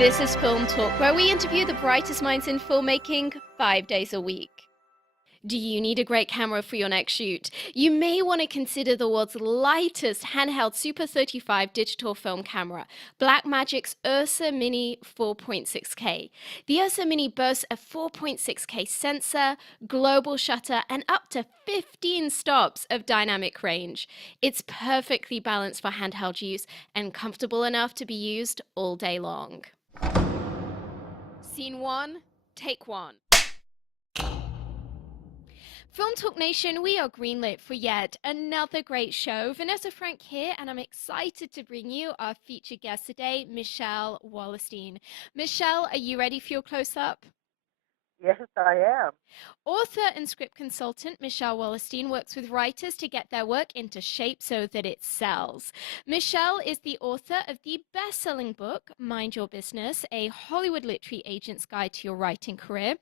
This is Film Talk, where we interview the brightest minds in filmmaking 5 days a week. Do you need a great camera for your next shoot? You may want to consider the world's lightest handheld Super 35 digital film camera, Blackmagic's Ursa Mini 4.6K. The Ursa Mini boasts a 4.6K sensor, global shutter, and up to 15 stops of dynamic range. It's perfectly balanced for handheld use and comfortable enough to be used all day long. Scene 1, take 1. Film Talk Nation, we are greenlit for yet another great show. Vanessa Frank here, and I'm excited to bring you our featured guest today, Michele Wallerstein. Michele, are you ready for your close-up? Yes, I am. Author and script consultant Michele Wallerstein works with writers to get their work into shape so that it sells. Michele is the author of the best-selling book, Mind Your Business, a Hollywood literary agent's guide to your writing career.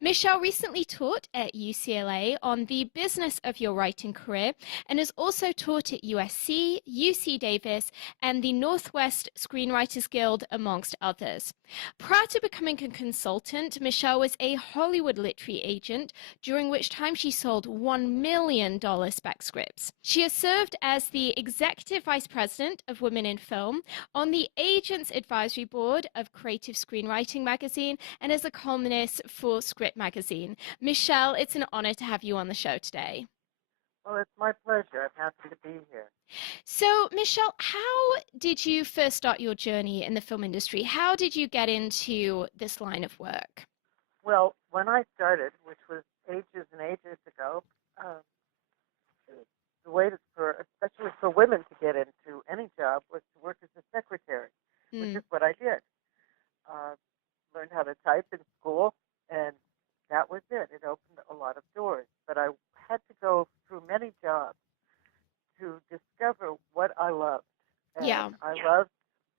Michele recently taught at UCLA on the business of your writing career and has also taught at USC, UC Davis, and the Northwest Screenwriters Guild, amongst others. Prior to becoming a consultant, Michele was a Hollywood literary agent, during which time she sold $1 million spec scripts. She has served as the executive vice president of Women in Film, on the Agents Advisory Board of Creative Screenwriting Magazine, and as a columnist for Script Magazine. Michele, it's an honor to have you on the show today. Well, it's my pleasure. I'm happy to be here. So, Michele, how did you first start your journey in the film industry? How did you get into this line of work? Well, when I started, which was ages and ages ago, the way especially for women to get into any job was to work as a secretary, which is what I did. Learned how to type in school, and that was it. It opened a lot of doors. But I had to go through many jobs to discover what I loved. And I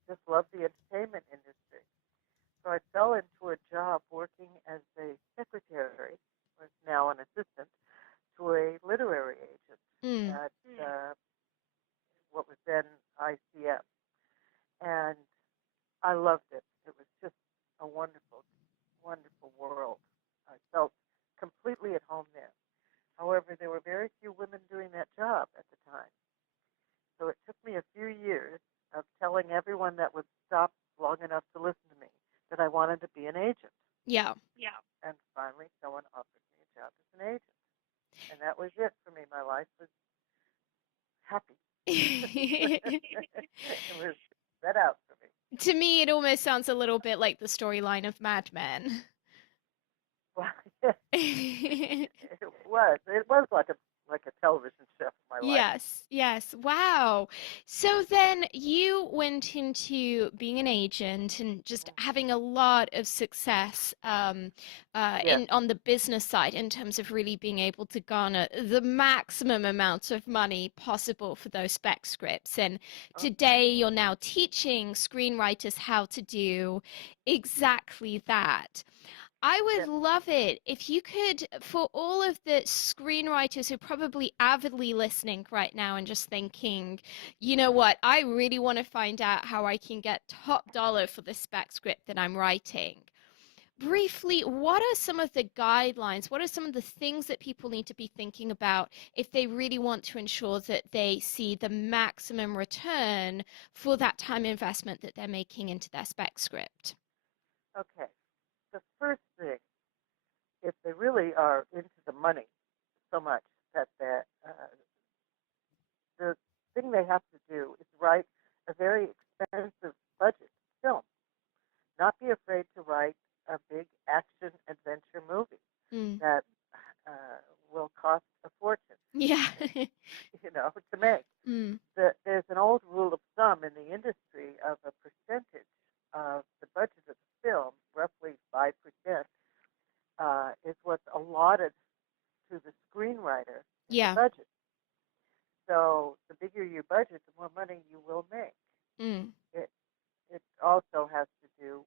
just loved the entertainment industry. So I fell into a job working as a secretary, or now an assistant, to a literary agent at what was then ICM. And I loved it. It was just a wonderful, wonderful world. I felt completely at home there. However, there were very few women doing that job at the time. So it took me a few years of telling everyone that would stop long enough to listen to me that I wanted to be an agent. Yeah. And finally, someone offered me a job as an agent. And that was it for me. My life was happy. It was set out for me. To me, it almost sounds a little bit like the storyline of Mad Men. Well, it was. It was like a television show in my life. Yes. Wow. So then you went into being an agent and just having a lot of success on the business side in terms of really being able to garner the maximum amount of money possible for those spec scripts. And today you're now teaching screenwriters how to do exactly that. I would love it if you could, for all of the screenwriters who are probably avidly listening right now and just thinking, you know what, I really want to find out how I can get top dollar for the spec script that I'm writing. Briefly, what are some of the guidelines? What are some of the things that people need to be thinking about if they really want to ensure that they see the maximum return for that time investment that they're making into their spec script? Okay. The first thing, if they really are into the money so much that the thing they have to do is write a very expensive budget film. Not be afraid to write a big action adventure movie that will cost a fortune. Yeah. To make. There's an old rule of thumb in the industry of a percentage of the budget of the film, roughly 5%, is what's allotted to the screenwriter in the budget. So the bigger your budget, the more money you will make. It also has to do,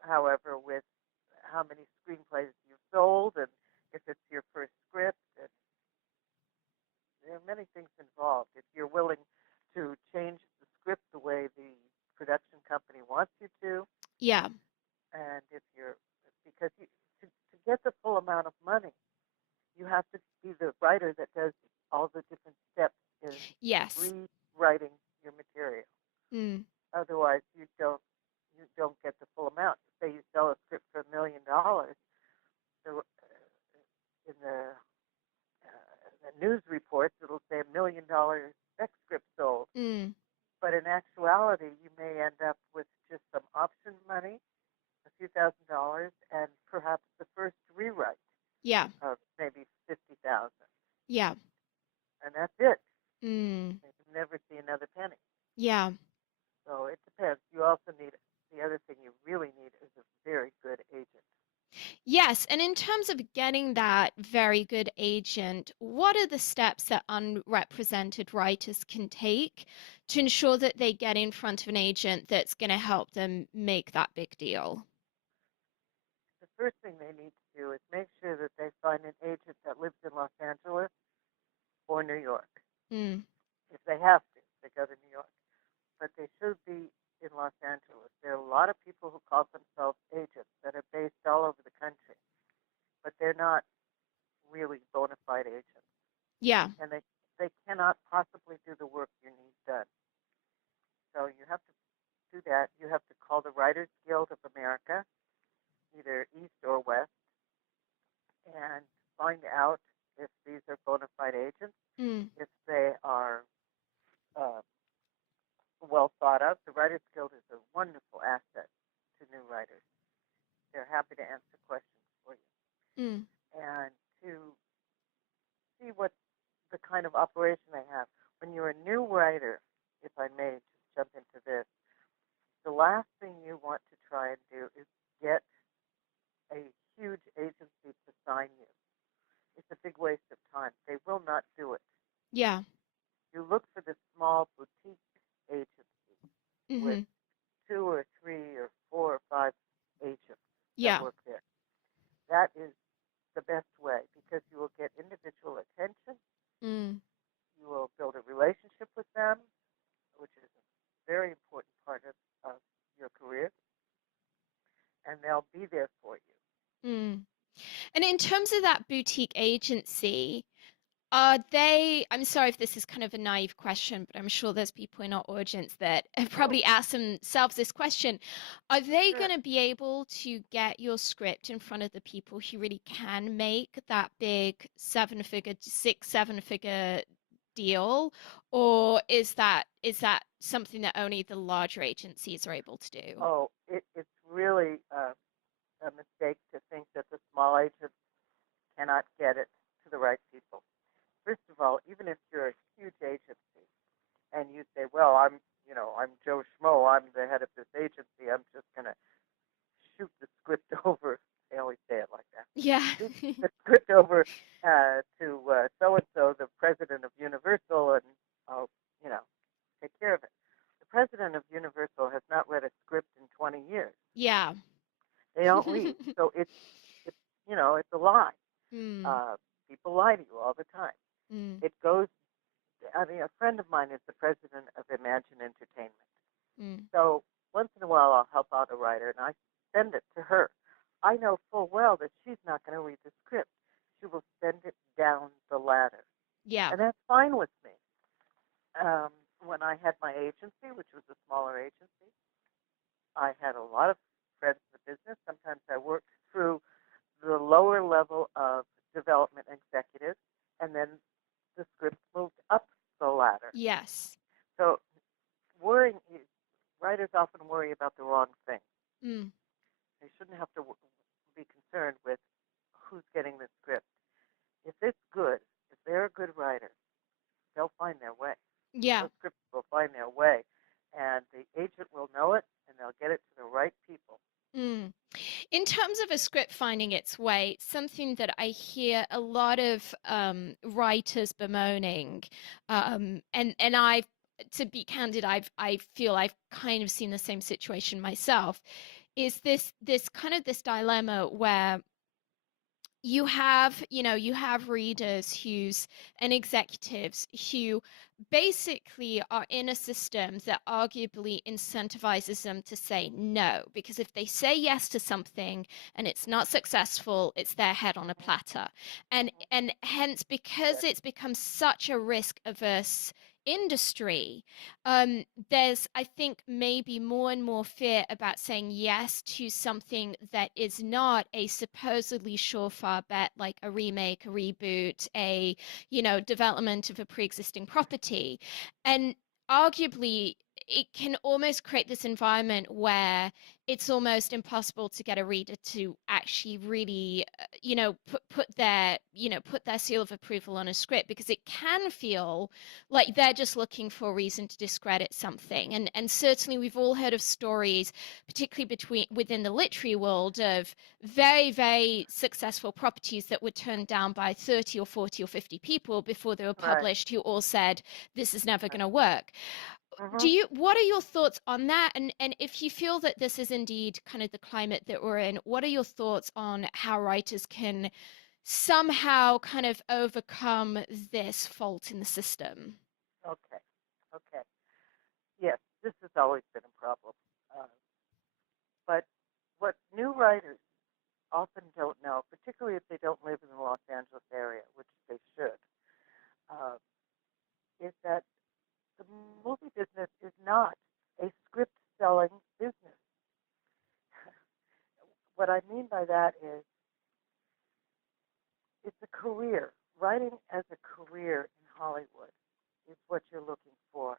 however, with how many screenplays you've sold and if it's your first script. And there are many things involved. If you're willing to change the script the way the production company wants you to, Yeah. and if you're because to get the full amount of money, you have to be the writer that does all the different steps in Yes. rewriting your material. Mm. Otherwise, you don't get the full amount. Say you sell a script for $1 million, in the news reports it'll say $1 million spec script sold, Mm. but in actuality, you may end up with just some option money, a few $1,000s, and perhaps the first rewrite Yeah. of maybe 50,000, Yeah. and that's it. Mm. You never see another penny. Yeah. So it depends. You also need the other thing you really need is a very good agent. Yes, and in terms of getting that very good agent, what are the steps that unrepresented writers can take to ensure that they get in front of an agent that's going to help them make that big deal? The first thing they need to do is make sure that they find an agent that lives in Los Angeles or New York. Mm. If they have to, they go to New York. But they should be in Los Angeles. There are a lot of people who call themselves agents that are based all over the country, but they're not really bona fide agents. Yeah. And they cannot possibly do the work you need done. So you have to do that. You have to call the Writers Guild of America, either East or West, and find out if these are bona fide agents, Mm. if they are uh, well thought of. The Writers Guild is a wonderful asset to new writers. They're happy to answer questions for you. Mm. And to see what the kind of operation they have. When you're a new writer, if I may just jump into this, the last thing you want to try and do is get a huge agency to sign you. It's a big waste of time. They will not do it. Yeah. You look for the small boutique agency with Mm-hmm. 2 or 3 or 4 or 5 agents that Yeah. work there. That is the best way because you will get individual attention. Mm. You will build a relationship with them, which is a very important part of your career, and they'll be there for you. Mm. And in terms of that boutique agency, I'm sorry if this is kind of a naive question, but I'm sure there's people in our audience that have Oh, probably asked themselves this question. Are they sure. going to be able to get your script in front of the people who really can make that big 7-figure, 6, 7-figure deal? Or is that something that only the larger agencies are able to do? Oh, it's really a mistake to think that the small agents cannot get it to the right people. First of all, even if you're a huge agency and you say, well, I'm Joe Schmo, I'm the head of this agency, I'm just going to shoot the script over. They always say it like that. Yeah. Shoot the script over to so-and-so, the president of Universal, and I'll, you know, take care of it. The president of Universal has not read a script in 20 years. Yeah. They don't read. So it's a lie. Hmm. Uh, People lie to you all the time. Hmm. It goes, I mean, a friend of mine is the president of Imagine Entertainment. Hmm. So once in a while I'll help out a writer and I send it to her. I know full well that she's not going to read the script. She will send it down the ladder. Yeah. And that's fine with me. When I had my agency, which was a smaller agency, I had a lot of friends in the business. Sometimes I worked through the lower level of development executives, and then the script moved up the ladder. Yes. So worrying, writers often worry about the wrong thing. Hmm. They shouldn't have to be concerned with who's getting the script. If it's good, if they're a good writer, they'll find their way. Yeah. Those scripts will find their way, and the agent will know it, and they'll get it to the right people. Mm. In terms of a script finding its way, something that I hear a lot of writers bemoaning, and to be candid, I feel I've kind of seen the same situation myself, is this kind of this dilemma where you have readers who's and executives who basically are in a system that arguably incentivizes them to say no, because if they say yes to something and it's not successful, it's their head on a platter. And hence, because Yes. it's become such a risk averse industry, there's, I think, maybe more and more fear about saying yes to something that is not a supposedly surefire bet, like a remake, a reboot, development of a pre-existing property. And arguably, it can almost create this environment where it's almost impossible to get a reader to actually really, put their seal of approval on a script, because it can feel like they're just looking for a reason to discredit something. And certainly we've all heard of stories, particularly within the literary world, of very, very successful properties that were turned down by 30 or 40 or 50 people before they were Right. published, who all said this is never Right. going to work. Mm-hmm. What are your thoughts on that? And if you feel that this is indeed kind of the climate that we're in, what are your thoughts on how writers can somehow kind of overcome this fault in the system? Okay. Okay. Yes, this has always been a problem. Uh, but what new writers often don't know, particularly if they don't live in the Los Angeles area, which they should, uh, is that the movie business is not a script selling business. What I mean by that is it's a career. Writing as a career in Hollywood is what you're looking for.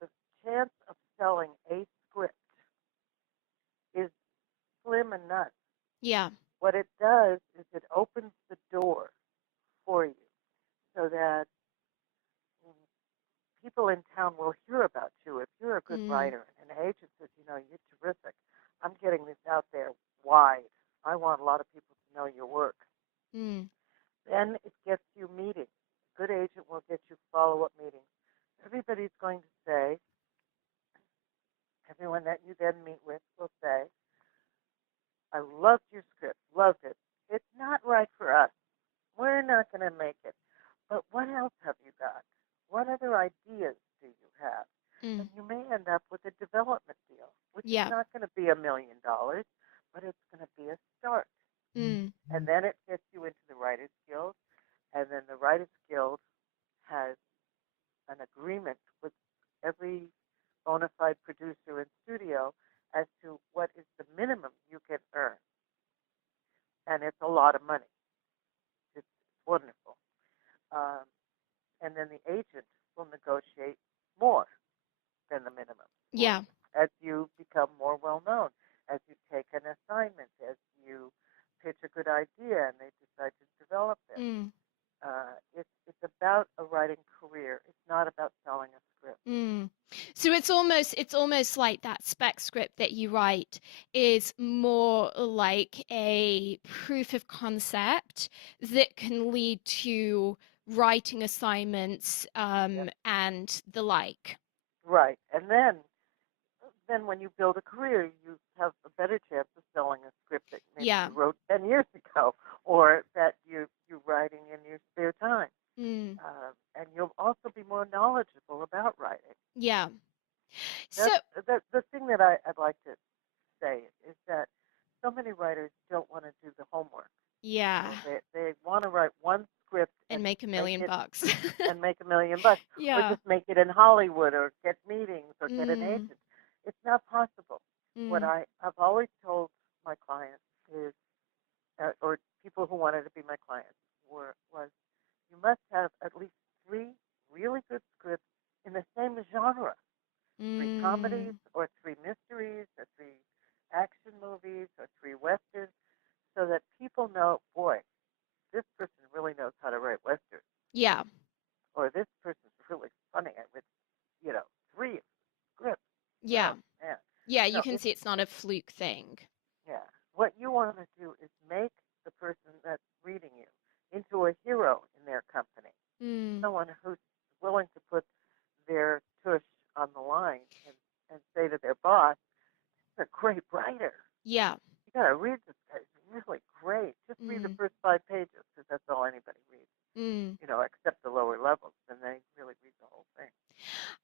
The chance of selling a script is slim and none. Yeah. What it does is it opens the door for you so that people in town will hear about you. If you're a good Mm, writer and an agent says, you're terrific, I'm getting this out there wide. I want a lot of people to know your work. mm, Then it gets you meetings. A good agent will get you follow-up meetings. Everybody's going to say, everyone that you then meet with will say, I loved your script, loved it. It's not right for us. We're not going to make it. But what else have you got? What other ideas do you have? And mm. you may end up with a development deal, which is Yeah. not going to be $1 million, but it's going to be a start. Mm, And then it gets you into the Writers Guild, and then the Writers Guild has an agreement with every bona fide producer and studio as to what is the minimum you can earn. And it's a lot of money. It's wonderful. Um, and then the agent will negotiate more than the minimum for yeah. you as you become more well known, as you take an assignment, as you pitch a good idea and they decide to develop it. Mm, It's about a writing career. It's not about selling a script. mm. So it's almost like that spec script that you write is more like a proof of concept that can lead to writing assignments, Yeah. and the like. Right. And then when you build a career, you have a better chance of selling a script that maybe Yeah. you wrote 10 years ago or that you're writing in your spare time. Mm, And you'll also be more knowledgeable about writing. yeah. So, That's the thing that I'd like to say is that so many writers don't want to do the homework. yeah, They want to write one script and and make a make million it bucks. and make $1 million, or Yeah. just make it in Hollywood, or get meetings, or get an Mm, agent. It's not possible. What mm, I've always told my clients is, or people who wanted to be my clients, was you must have at least three really good scripts in the same genre, three comedies, mm. or three mysteries, or three action movies, or three westerns, so that people know, boy, this person really knows how to write westerns, Yeah. or this person's really funny with, three scripts. Yeah. Oh man, Yeah, you can it's see it's not a fluke thing. yeah. What you want to do is make the person that's reading you into a hero in their company, Mm. someone who's willing to put their tush on the line and say to their boss, "He's a great writer. Yeah. You got to read this guy. He's really great. Just read the Mm. first 5 pages because that's all anybody reads, Mm. except the lower levels, and they really read the whole thing.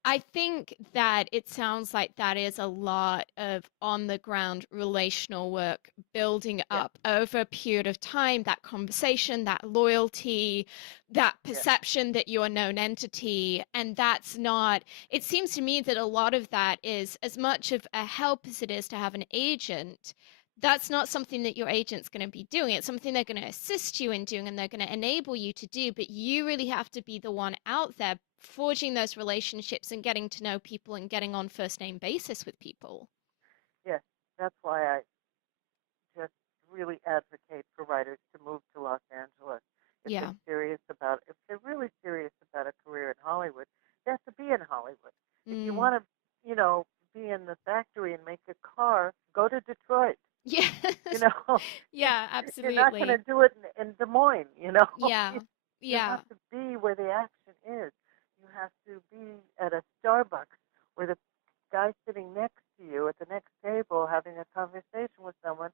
I think that it sounds like that is a lot of on the ground relational work building Yeah, up over a period of time, that conversation, that loyalty, that yeah, perception that you're a known entity. And that's not, it seems to me that a lot of that is as much of a help as it is to have an agent. That's not something that your agent's going to be doing. It's something they're going to assist you in doing and they're going to enable you to do. But you really have to be the one out there forging those relationships and getting to know people and getting on first name basis with people. yeah. That's why I just really advocate for writers to move to Los Angeles Yeah. if they're really serious about a career in Hollywood. They have to be in Hollywood. If you Mm. want to, be in the factory and make a car, go to Detroit. Yeah. You know, Yeah, you're not going to absolutely. do it in Des Moines. Yeah. You have Yeah. to be where the action is. You have to be at a Starbucks where the guy sitting next to you at the next table having a conversation with someone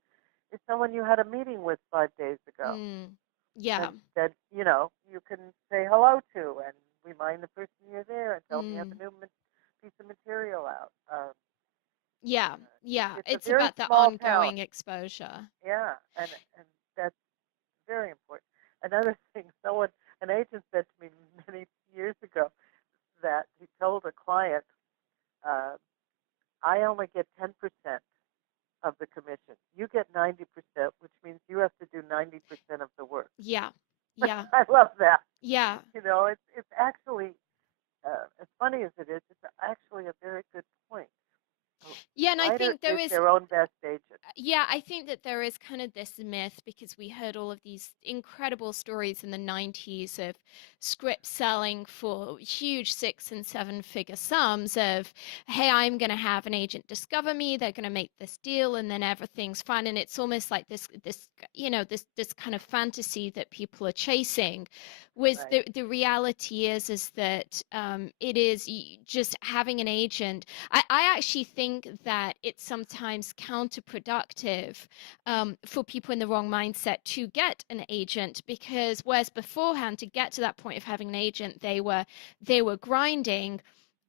is someone you had a meeting with 5 days ago. Mm. Yeah. And that, you can say hello to and remind the person you're there and tell them you have Mm. a new piece of material out. Yeah. Yeah. It's a It's very about the small town. ongoing exposure. Yeah, and that's very important. Another thing, an agent said to me many years ago that he told a client, uh, I only get 10% of the commission. You get 90%, which means you have to do 90% of the work. Yeah. Yeah. I love that. Yeah. It's actually, as funny as it is, it's actually a very good point. A Yeah, and I writer think there is is their own best agent. yeah, I think that there is kind of this myth because we heard all of these incredible stories in the 90s of script selling for huge 6 and 7 figure sums of, hey, I'm going to have an agent discover me, they're going to make this deal, and then everything's fine. And it's almost like this kind of fantasy that people are chasing. Was Right. the reality is that it is just having an agent. I actually think that it's sometimes counterproductive for people in the wrong mindset to get an agent because whereas beforehand to get to that point of having an agent they were grinding.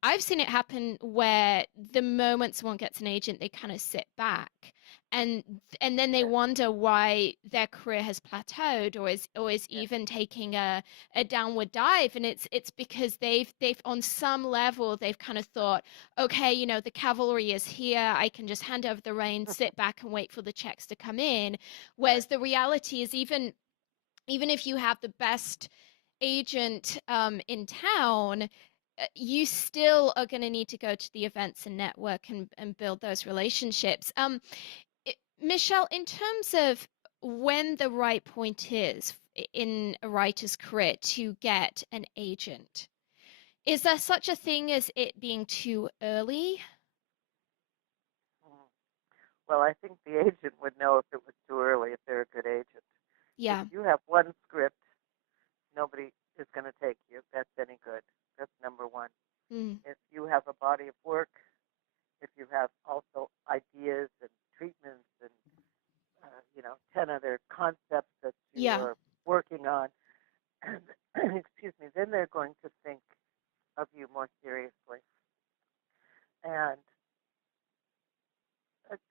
I've seen it happen where the moment someone gets an agent, they kind of sit back and and then they Yeah. wonder why their career has plateaued or is Yeah. even taking a downward dive. And it's because they've on some level they've kind of thought, okay, the cavalry is here. I can just hand over the reins, sit back and wait for the checks to come in. Right. Whereas the reality is even if you have the best agent in town, you still are going to need to go to the events and network and build those relationships. Michelle, in terms of when the right point is in a writer's career to get an agent, is there such a thing as it being too early? Mm. Well, I think the agent would know if it was too early if they're a good agent. If Yeah. you have one script, nobody is going to take you. That's any good. That's number one. Mm. If you have a body of work, if you have also ideas and treatments and 10 other concepts that you Yeah. are working on, excuse me, then they're going to think of you more seriously. And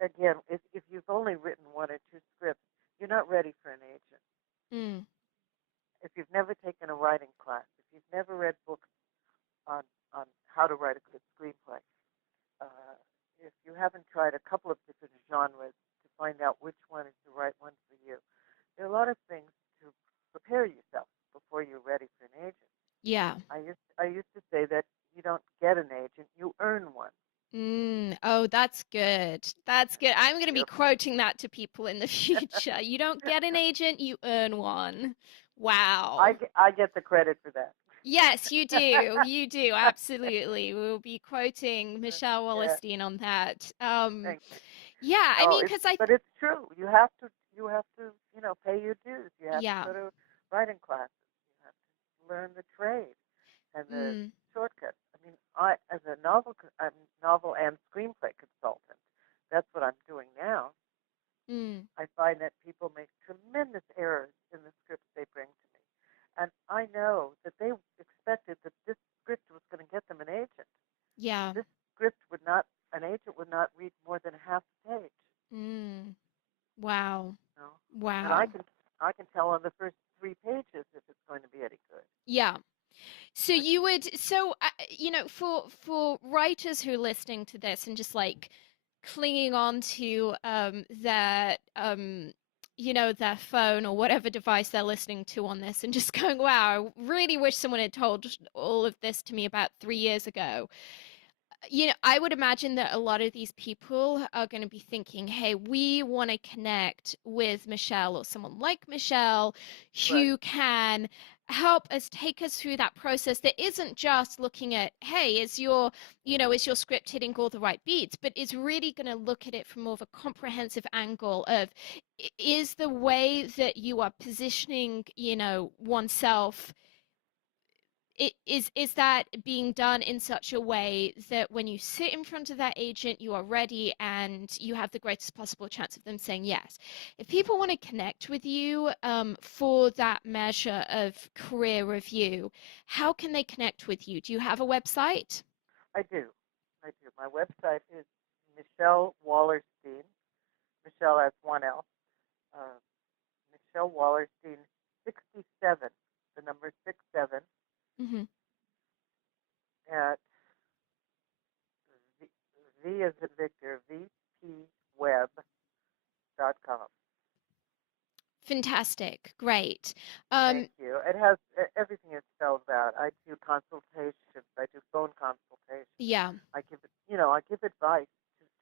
again, if you've only written one or two scripts, you're not ready for an agent. Mm. If you've never taken a writing class, if you've never read books on how to write a good screenplay, uh, if you haven't tried a couple of different genres to find out which one is the right one for you, there are a lot of things to prepare yourself before you're ready for an agent. Yeah. I used to say that you don't get an agent, you earn one. Oh, that's good. That's good. I'm going to be Yep. quoting that to people in the future. You don't get an agent, you earn one. I Wow. get, I get the credit for that. Yes, you do. You do. Absolutely. We'll be quoting Michele Yeah, Wallerstein on that. thank you. Yeah, I No, mean, because but it's true. You have to pay your dues. You have to yeah. go to writing classes. You have to learn the trade and the Mm, shortcuts. I mean, as a novel and screenplay consultant, that's what I'm doing now. mm, I find that people make an agent would not read more than half a page. Mm. Wow. You know? And Wow. I can tell on the first 3 pages if it's going to be any good. Yeah. So I, you would, so for writers who are listening to this and just like clinging on to their phone or whatever device they're listening to on this and just going, wow, I really wish someone had told all of this to me about 3 years ago. I would imagine that a lot of these people are going to be thinking, hey, we want to connect with Michele or someone like Michele right. who can help us take us through that process that isn't just looking at, hey, is your script hitting all the right beats, but is really going to look at it from more of a comprehensive angle of, is the way that you are positioning, oneself, is that being done in such a way that when you sit in front of that agent, you are ready and you have the greatest possible chance of them saying yes? If people want to connect with you for that measure of career review, how can they connect with you? Do you have a website? I do. I do. My website is Michele Wallerstein. Michele has one L. Uh, Michele Wallerstein 67, the number 67, Mm-hmm. at V as in Victor, vpweb.com. Fantastic. Great. Thank you. It has everything is spelled out. I do consultations. I do phone consultations. Yeah. I give it, I give advice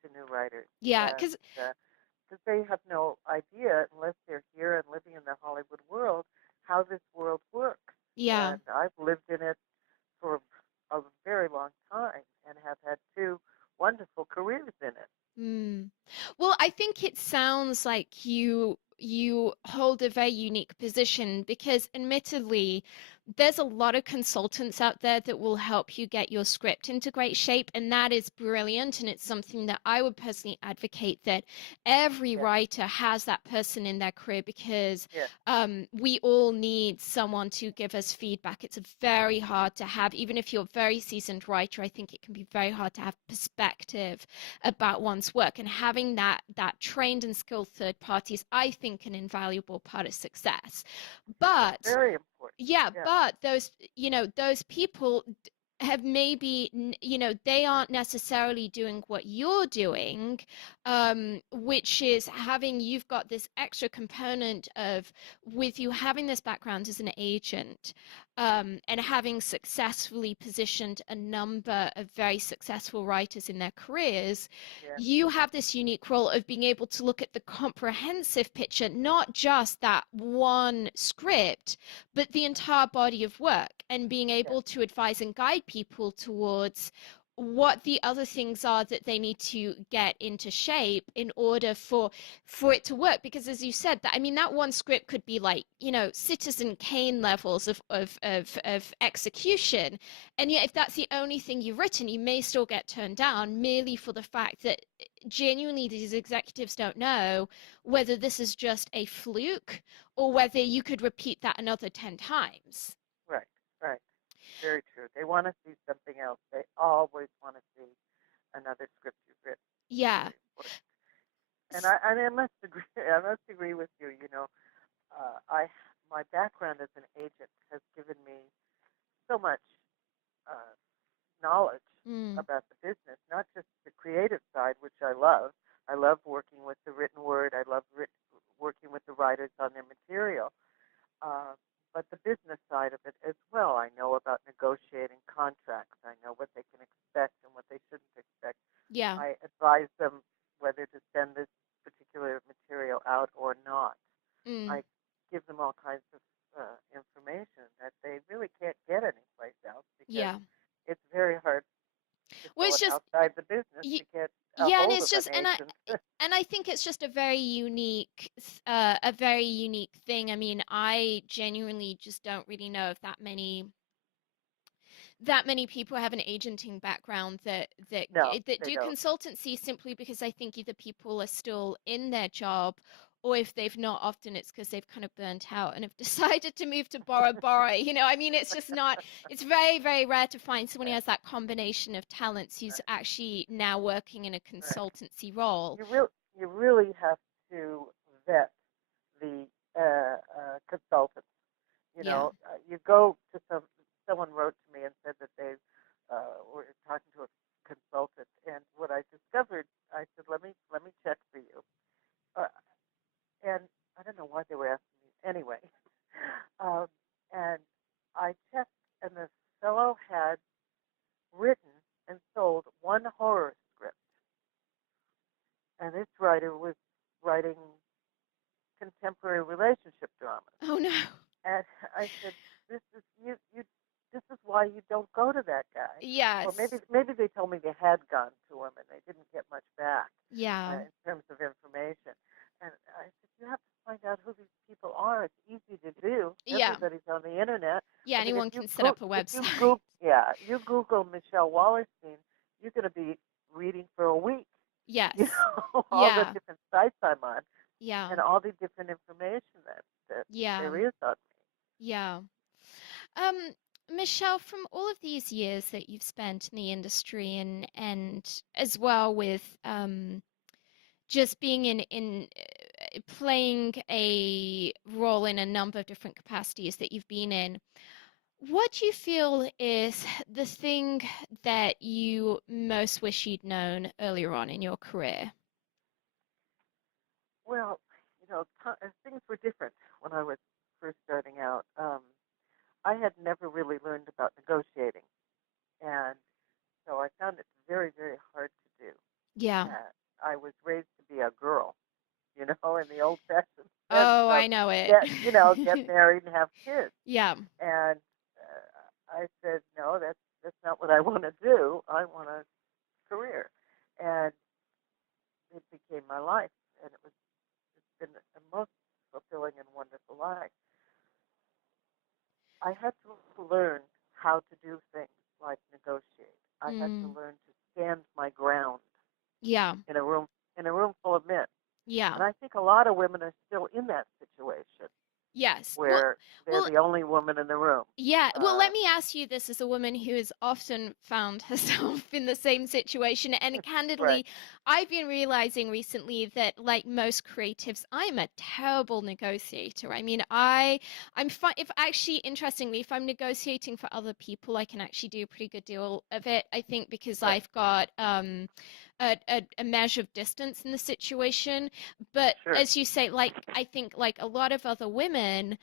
to new writers, Yeah. and Because, because they have no idea unless they're here and living in the Hollywood world how this world works. yeah. And I've lived in it for a very long time and have had 2 wonderful careers in it. Mm. Well, I think it sounds like you hold a very unique position because admittedly there's a lot of consultants out there that will help you get your script into great shape, and that is brilliant, and it's something that I would personally advocate that every Yes, writer has that person in their career because yes, we all need someone to give us feedback. It's very hard to have, even if you're a very seasoned writer, I think it can be very hard to have perspective about one's work, and having that trained and skilled third parties, I think, an invaluable part of success. it's But very important. yeah, Yeah, but those people have maybe, they aren't necessarily doing what you're doing, which is you've got this extra component of, with you having this background as an agent, and having successfully positioned a number of very successful writers in their careers, yeah, you have this unique role of being able to look at the comprehensive picture, not just that one script, but the entire body of work, and being yes, able to advise and guide people towards what the other things are that they need to get into shape in order for it to work. Because as you said, that, I mean, that one script could be like, Citizen Kane levels of execution, and yet if that's the only thing you've written, you may still get turned down merely for the fact that genuinely these executives don't know whether this is just a fluke or whether you could repeat that another 10 times. right, right. Very true. They want to see something else. They always want to see another script you've written. It's Yeah. very important. And I must agree. I must agree with you. I my background as an agent has given me so much uh, knowledge Mm. about the business, not just the creative side, which I love. I love working with the written word. I love working with the writers on their material. Uh, but the business side of it as well. I know about negotiating contracts. I know what they can expect and what they shouldn't expect. Yeah. I advise them whether to send this particular material out or not. Mm. I give them all kinds of information that they really can't get anyplace else because Yeah. it's very hard to Well, go it's just outside the business y- to get a yeah, and hold it's of an just, agent. and I think it's just a very unique thing. I mean, I genuinely just don't really know if that many people have an agenting background No, that they do don't. consultancy, simply because I think either people are still in their job, or if they've not, often it's because they've kind of burnt out and have decided to move to Bora Bora. I mean, it's just not, it's very, very rare to find someone who Right. has that combination of talents who's Right. actually now working in a Right. consultancy role. You really have to vet the consultants. Yeah. You go to someone wrote to me and said that they were talking to a consultant, and what I discovered, I said, let me check for you, uh, and I don't know why they were asking me anyway. um, and I checked, and the fellow had written and sold one horror script, and this writer was writing contemporary relationship dramas. Oh no. And I said, "This is you. This is why you don't go to that guy." Or Yes. maybe they told me they had gone to him and they didn't get much back Yeah. in terms of information. And I said, "You have to find out who these people are. It's easy to do. Yeah. Everybody's on the internet. Yeah. I mean, Anyone can set up a website. you Google Michele Wallerstein, you're going to be reading for a week. Yes. All the Yeah. different sites I'm on Yeah. and all the different information that Yeah. there is on Yeah. Um, Michelle, from all of these years that you've spent in the industry and as well with just being in playing a role in a number of different capacities that you've been in, what do you feel is the thing that you most wish you'd known earlier on in your career? Well, things were different when I was first starting out. I had never really learned about negotiating, and so I found it very, very hard to do. Yeah. I was raised to be a girl, in the old-fashioned sense Oh, of I know it. get married and have kids. Yeah. And I said, no, that's not what I want to do. I want a career, and it became my life, and it's been the most fulfilling and wonderful life. I had to learn how to do things like negotiate. I had to Mm. learn to stand my ground Yeah. in a room full of men. Yeah. And I think a lot of women are still in that situation Yes. Well, where they're well, the only woman in the room. yeah. Well, Uh, let me ask you this as a woman who has often found herself in the same situation. And right. candidly, I've been realizing recently that, like most creatives, I'm a terrible negotiator. I mean, I'm fine if actually, interestingly, if I'm negotiating for other people, I can actually do a pretty good deal of it. I think because Right. I've got a measure of distance in the situation. But Sure. as you say, like I think like a lot of other women,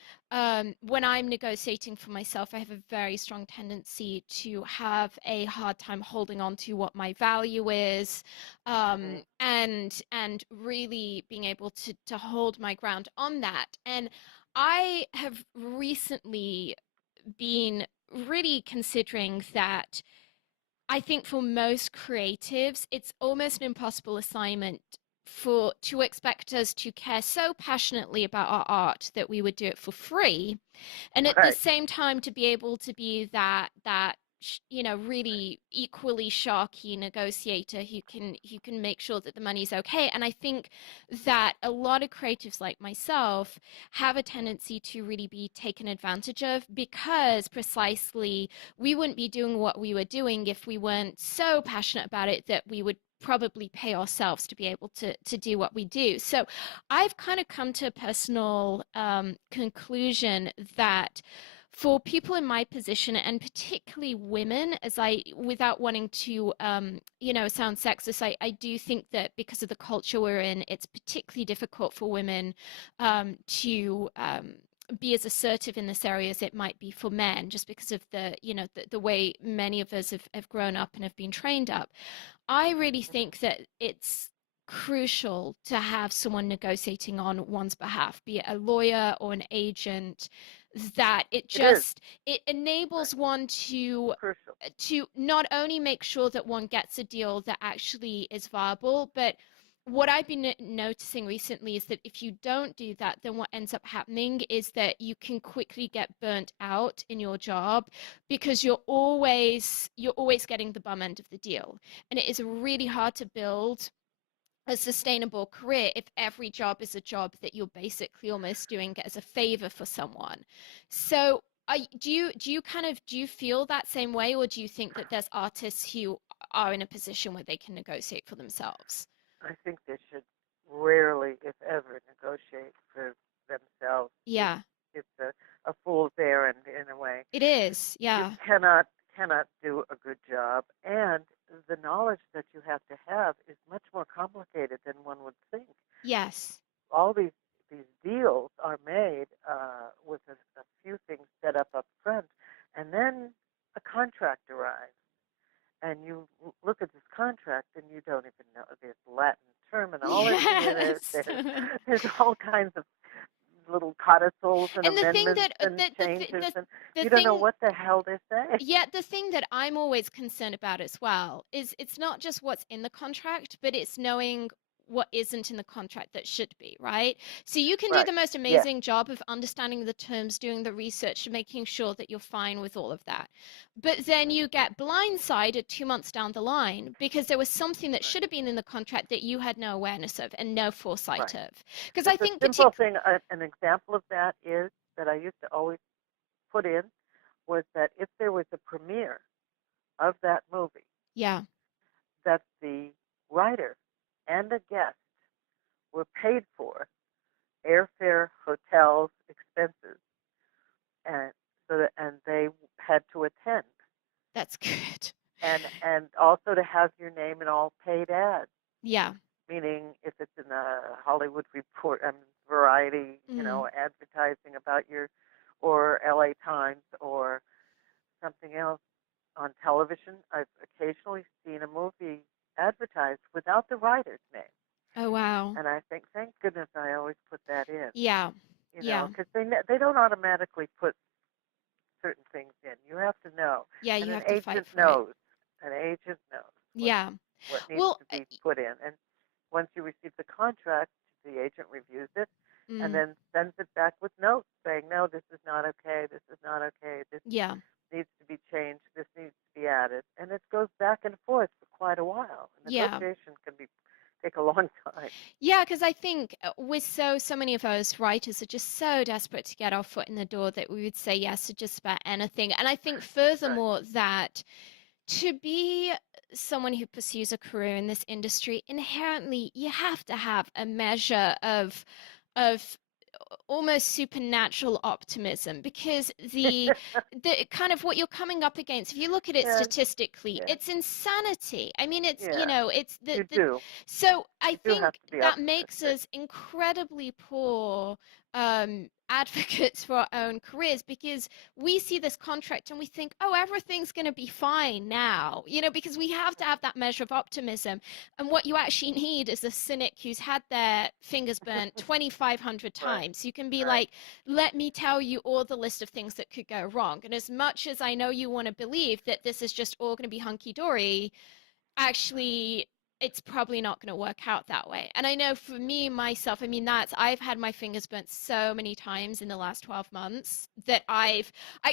when I'm negotiating for myself, I have a very strong tendency to have a hard time holding on to what my value is, Hmm. and really being able to hold my ground on that. And I have recently been really considering that I think for most creatives, it's almost an impossible assignment for to expect us to care so passionately about our art that we would do it for free, and at the Right. same time to be able to be that really equally sharky negotiator who can make sure that the money's okay. And I think that a lot of creatives like myself have a tendency to really be taken advantage of, because precisely we wouldn't be doing what we were doing if we weren't so passionate about it that we would probably pay ourselves to be able to do what we do. So I've kind of come to a personal conclusion that for people in my position, and particularly women, as I, without wanting to, sound sexist, I do think that because of the culture we're in, it's particularly difficult for women to be as assertive in this area as it might be for men, just because of the way many of us have grown up and have been trained up. I really think that it's crucial to have someone negotiating on one's behalf, be it a lawyer or an agent, that It is. it Right. enables one Crucial. to not only make sure that one gets a deal that actually is viable, but what I've been noticing recently is that if you don't do that, then what ends up happening is that you can quickly get burnt out in your job, because you're always getting the bum end of the deal, and it is really hard to build a sustainable career if every job is a job that you're basically almost doing as a favor for someone. So do you feel that same way, or do you think that there's artists who are in a position where they can negotiate for themselves? I think they should rarely, if ever, negotiate for themselves. Yeah, It's a fool's errand in a way. it is. You Yeah. cannot do a good job, and the knowledge that you have to have is much more complicated than one would think. Yes. All these deals are made with a few things set up front, and then a contract arrives, and you look at this contract and you don't even know there's Latin terminology in it. Yes. There's all kinds of little codicils and And the thing amendments that and changes, and the you don't know thing what the hell they're saying. yeah, the thing that I'm always concerned about as well is it's not just what's in the contract, but it's knowing what isn't in the contract that should be, right? So you can do Right. the most Yes. amazing job of understanding the terms, doing the research, making sure that you're fine with all of that. But then you get blindsided 2 months down the line because there was something that Right. should have been in the contract that you had no awareness of and no foresight Right. of. Because I Just a think simple particularly, thing. An example of that is that I used to always put in was that if there was a premiere of that movie, yeah, that the writer and the guest were paid for airfare, hotels, expenses, and and they had to attend, that's good. and also to have your name in all paid ads. Yeah. Meaning, if it's in a Hollywood Report, Variety, Mm. advertising about your, or L.A. Times, or something else on television. I've occasionally seen a movie advertised without the writer's name, Oh, wow. and I think, thank goodness, I always put that in. Yeah. Yeah. Because they don't automatically put certain things in. You have to know, Yeah, and you an have to fight agent for it. knows. An agent knows Yeah. what needs Well, to be put in, and once you receive the contract, the agent reviews it and mm, then sends it back with notes saying, no, this is not okay, this is not okay, this yeah. needs to be changed, this needs to be added, and it goes back and forth for quite a while. Yeah. Negotiation can take a long time. Yeah, because I think with so many of us writers are just so desperate to get our foot in the door that we would say yes to just about anything. And I think Right. furthermore that to be someone who pursues a career in this industry, inherently you have to have a measure of almost supernatural optimism because the kind of what you're coming up against, if you look at it Yeah, statistically, yeah, it's insanity. I mean, it's yeah. it's You the do. so I You do have think to be that makes optimistic. us incredibly poor advocates for our own careers because we see this contract and we think, oh, everything's going to be fine now, because we have to have that measure of optimism. And what you actually need is a cynic who's had their fingers burnt 2,500 Right, times. You can be right. like, let me tell you all the list of things that could go wrong. And as much as I know you want to believe that this is just all going to be hunky dory, actually it's probably not going to work out that way. And I know for me myself, I mean I've had my fingers burnt so many times in the last 12 months that I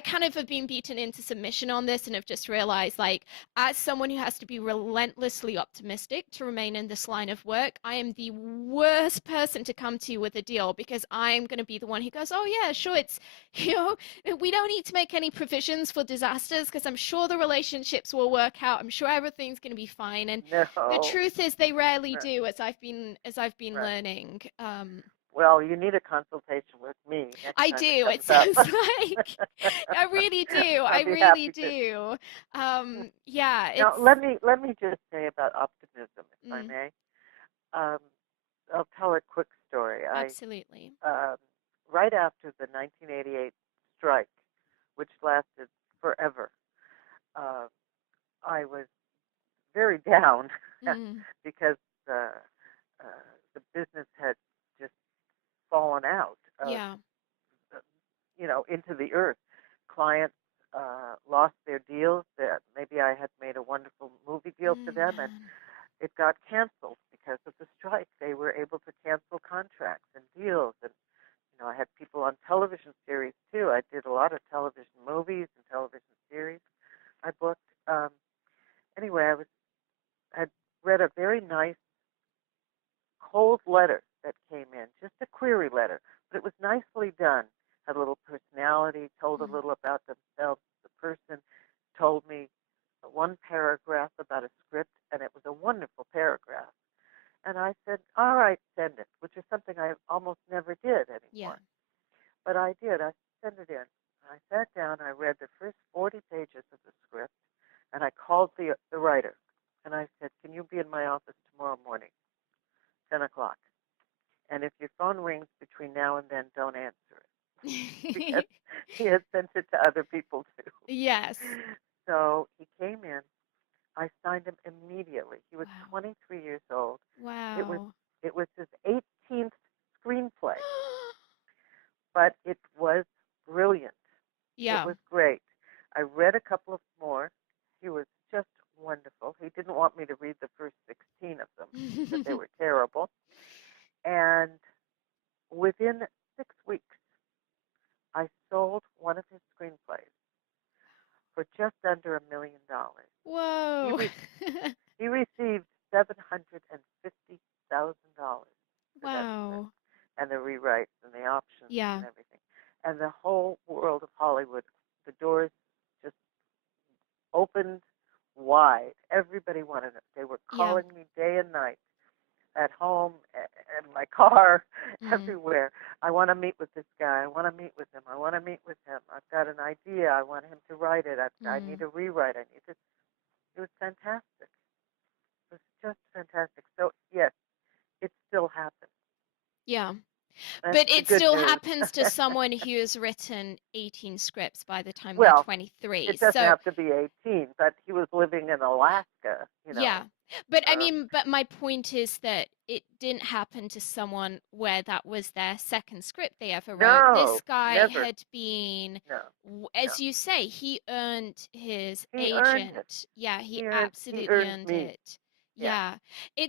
kind of have been beaten into submission on this and have just realized, like, as someone who has to be relentlessly optimistic to remain in this line of work, I am the worst person to come to with a deal because I'm going to be the one who goes, oh yeah, sure, it's you know we don't need to make any provisions for disasters because I'm sure the relationships will work out. I'm sure everything's going to be fine. And the No. truth is, they rarely Right, do, as I've been right. learning. Well, you need a consultation with me next I time it do. It comes up. sounds like I really do. I I'll be really happy to. do. Yeah, Now, it's let me just say about optimism, if I mm, may. Um, I'll tell a quick story. absolutely. Um, right after the 1988 strike, which lasted forever, uh, I was very down Mm, because the business had just fallen out of, yeah. uh, into the earth. Clients lost their deals. That maybe I had made a wonderful movie deal for them, and Man. it got canceled because of the strike. They were able to cancel contracts and deals, and I had people on television series too. I did a lot of television movies and television series I booked. Anyway, I'd read a very nice cold letter that came in, just a query letter, but it was nicely done. Had a little personality, told a little about themselves. The person told me one paragraph about a script, and it was a wonderful paragraph. And I said, all right, send it, which is something I almost never did Yeah. anymore. But I did. I sent it in. I sat down. I read the first 40 pages of the script, and I called the writer. And I said, can you be in my office tomorrow morning, 10 o'clock? And if your phone rings between now and then, don't answer it. Because he had sent it to other people, too. Yes. So he came in. I signed him immediately. He was Wow. 23 years old. Wow. It was his 18th screenplay, but it was brilliant. It Yeah. was great. I read a couple of more. He was just wonderful. He didn't want me to read the first 16 of them because they were terrible. And within 6 weeks, I sold one of his screenplays for just under $1 million. He Whoa. he received $750,000 for that script Wow. and the rewrites and the options Yeah. and everything. And the whole world of Hollywood, the doors just opened wide. Everybody wanted it. They were Yeah. calling me day and night, at home, in my car, everywhere. I want to meet with this guy. I want to meet with him. I want to meet with him. I've got an idea. I want him to write it. I need a rewrite. I need to. It was fantastic. It was just fantastic. So yes, it still happens. Yeah. That's But the it good still news. happens to someone who has written 18 scripts by the time they're Well, 23. it doesn't So, have to be 18, but he was living in Alaska, yeah. But I Um, mean, but my point is that it didn't happen to someone where that was their second script they ever wrote. no, This guy never. had been, No, no. as you say, he earned his He earned it. agent. Yeah, he He absolutely earned earned me. it. Yeah. Yeah.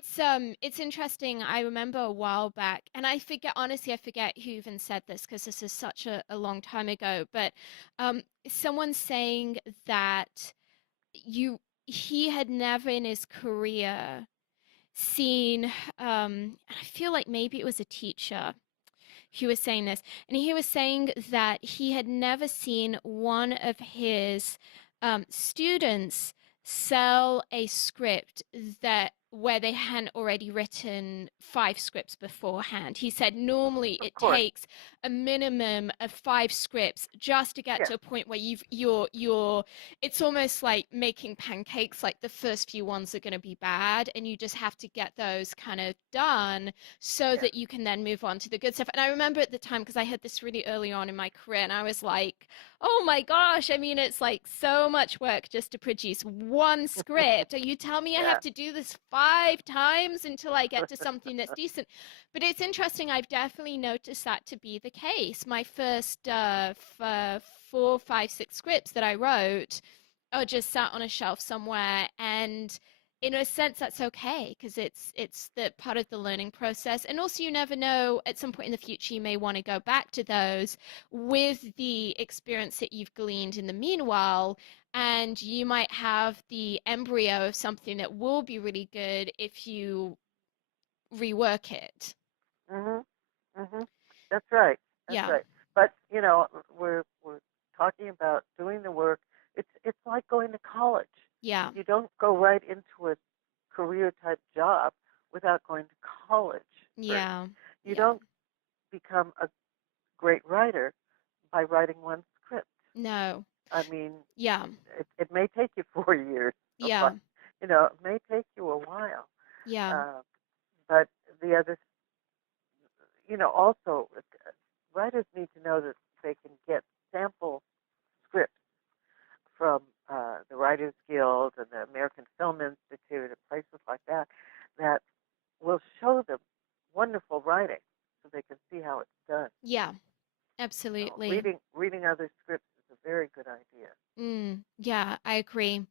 It's interesting. I remember a while back, and I forget, honestly, I forget who even said this because this is such a long time ago, but someone saying that you he had never in his career seen I feel like maybe it was a teacher who was saying this, and he was saying that he had never seen one of his students sell a script that where they hadn't already written 5 scripts beforehand. He said normally Of it course. takes a minimum of 5 scripts just to get Yeah. to a point where you're it's almost like making pancakes, like the first few ones are going to be bad and you just have to get those kind of done so Yeah. that you can then move on to the good stuff. And I remember at the time, because I had this really early on in my career, and I was like, oh my gosh, I mean, it's like so much work just to produce one script. You tell me I Yeah. have to do this 5 times until I get to something that's decent. But it's interesting, I've definitely noticed that to be the case. My first 4, 5, 6 scripts that I wrote are just sat on a shelf somewhere, and in a sense that's okay because it's the part of the learning process. And also you never know, at some point in the future you may want to go back to those with the experience that you've gleaned in the meanwhile, and you might have the embryo of something that will be really good if you rework it. Mhm. Mhm. That's right. That's Yeah. right. But we're talking about doing the work. It's like going to college. Yeah. You don't go right into a career type job without going to college first. Yeah. You Yeah. don't become a great writer by writing one script. No. I mean, Yeah. it may take you 4 years, Yeah. but it may take you a while. Yeah. Uh, but the other, also writers need to know that they can get sample scripts from the Writers Guild and the American Film Institute and places like that that will show them wonderful writing so they can see how it's done. Yeah. So Absolutely. reading other scripts is a very good idea. Yeah, I agree.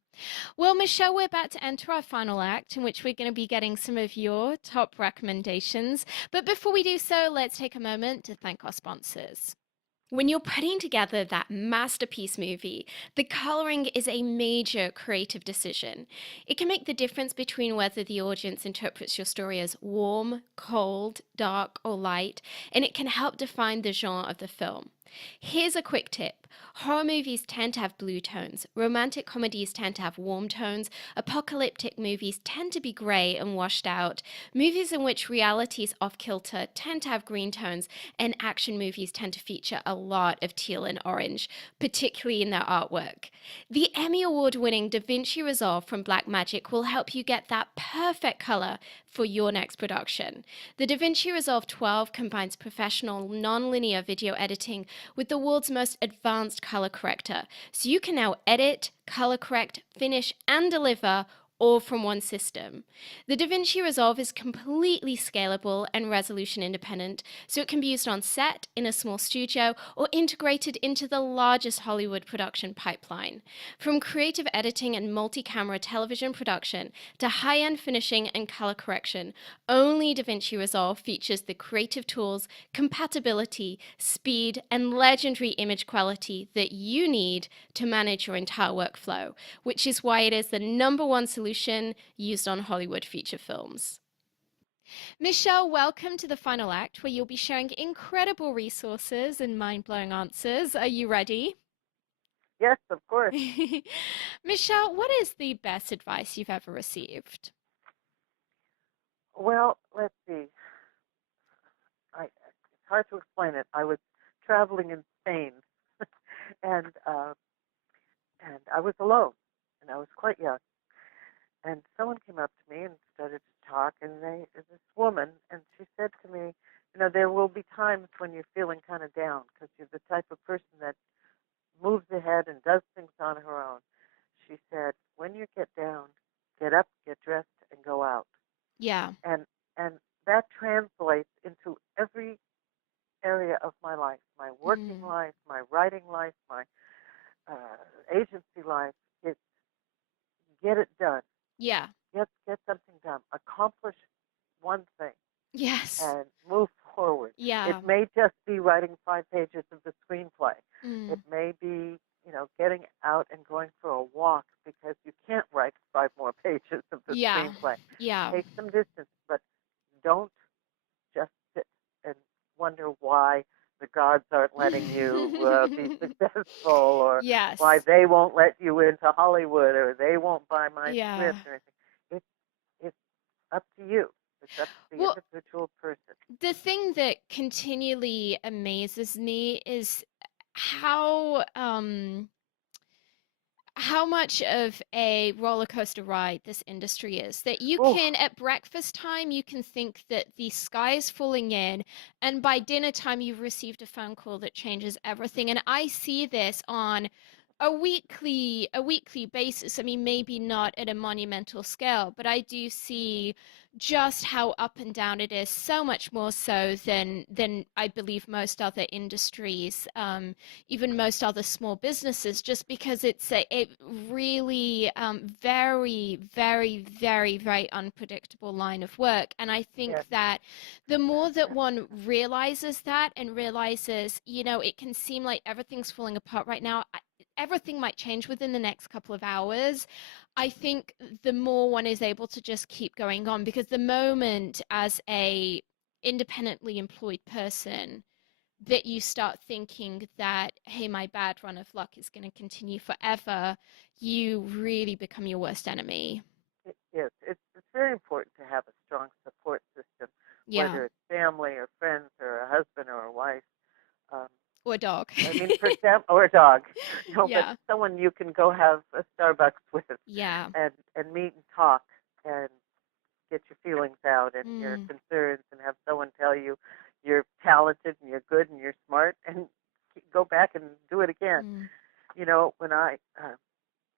Well, Michelle, we're about to enter our final act in which we're going to be getting some of your top recommendations. But before we do so, let's take a moment to thank our sponsors. When you're putting together that masterpiece movie, the coloring is a major creative decision. It can make the difference between whether the audience interprets your story as warm, cold, dark, or light, and it can help define the genre of the film. Here's a quick tip. Horror movies tend to have blue tones, romantic comedies tend to have warm tones, apocalyptic movies tend to be grey and washed out, movies in which reality is off kilter tend to have green tones, and action movies tend to feature a lot of teal and orange, particularly in their artwork. The Emmy Award winning DaVinci Resolve from Blackmagic will help you get that perfect color for your next production. The DaVinci Resolve 12 combines professional non-linear video editing with the world's most advanced color corrector, so you can now edit, color correct, finish, and deliver all from one system. The DaVinci Resolve is completely scalable and resolution independent, so it can be used on set, in a small studio, or integrated into the largest Hollywood production pipeline. From creative editing and multi-camera television production to high-end finishing and color correction, only DaVinci Resolve features the creative tools, compatibility, speed, and legendary image quality that you need to manage your entire workflow, which is why it is the #1 solution used on Hollywood feature films. Michelle, welcome to the final act where you'll be sharing incredible resources and mind-blowing answers. Are you ready? Yes, of course. Michelle, what is the best advice you've ever received? Well, let's see. It's hard to explain it. I was traveling in Spain, and I was alone, and I was quite young. And someone came up to me and started to talk, and this woman, and she said to me, there will be times when you're feeling kind of down because you're the type of person that moves ahead and does things on her own. She said, when you get down, get up, get dressed, and go out. Yeah. And that translates into every area of my life, my working life, my writing life, my agency life. It's get it done. Yeah. Get something done. Accomplish one thing. Yes. And move forward. Yeah. It may just be writing 5 pages of the screenplay. It may be, getting out and going for a walk because you can't write 5 more pages of the screenplay. Yeah. Take some distance, but don't just sit and wonder why the gods aren't letting you be successful, or why they won't let you into Hollywood, or they won't buy my script or anything. It's up to you. It's up to the individual person. The thing that continually amazes me is how much of a roller coaster ride this industry is, that you can, at breakfast time, you can think that the sky is falling in, and by dinner time you've received a phone call that changes everything. And I see this on a weekly basis. I mean, maybe not at a monumental scale, but I do see just how up and down it is, so much more so than I believe most other industries, even most other small businesses, just because it's a really very, very, very, very unpredictable line of work. And I think that the more that one realizes that and realizes, it can seem like everything's falling apart right now. Everything might change within the next couple of hours. I think the more one is able to just keep going on, because the moment as a independently employed person that you start thinking that, hey, my bad run of luck is going to continue forever, you really become your worst enemy. It is. It's very important to have a strong support system, whether it's family or friends or a husband or a wife. Or a dog. I mean, for example, or a dog. But someone you can go have a Starbucks with. And meet and talk and get your feelings out and your concerns, and have someone tell you you're talented and you're good and you're smart, and go back and do it again. When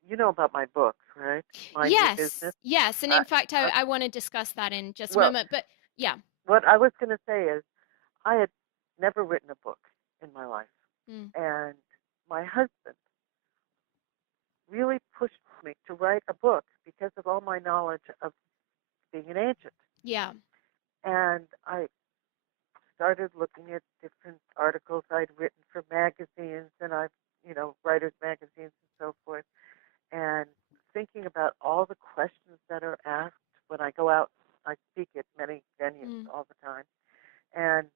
you know about my book, right? Mind Your Business. Yes. And in fact, I want to discuss that in just a moment. But yeah. What I was going to say is I had never written a book in my life. And my husband really pushed me to write a book because of all my knowledge of being an agent. Yeah. And I started looking at different articles I'd written for magazines, and writers magazines and so forth, and thinking about all the questions that are asked when I go out. I speak at many venues Mm. all the time, and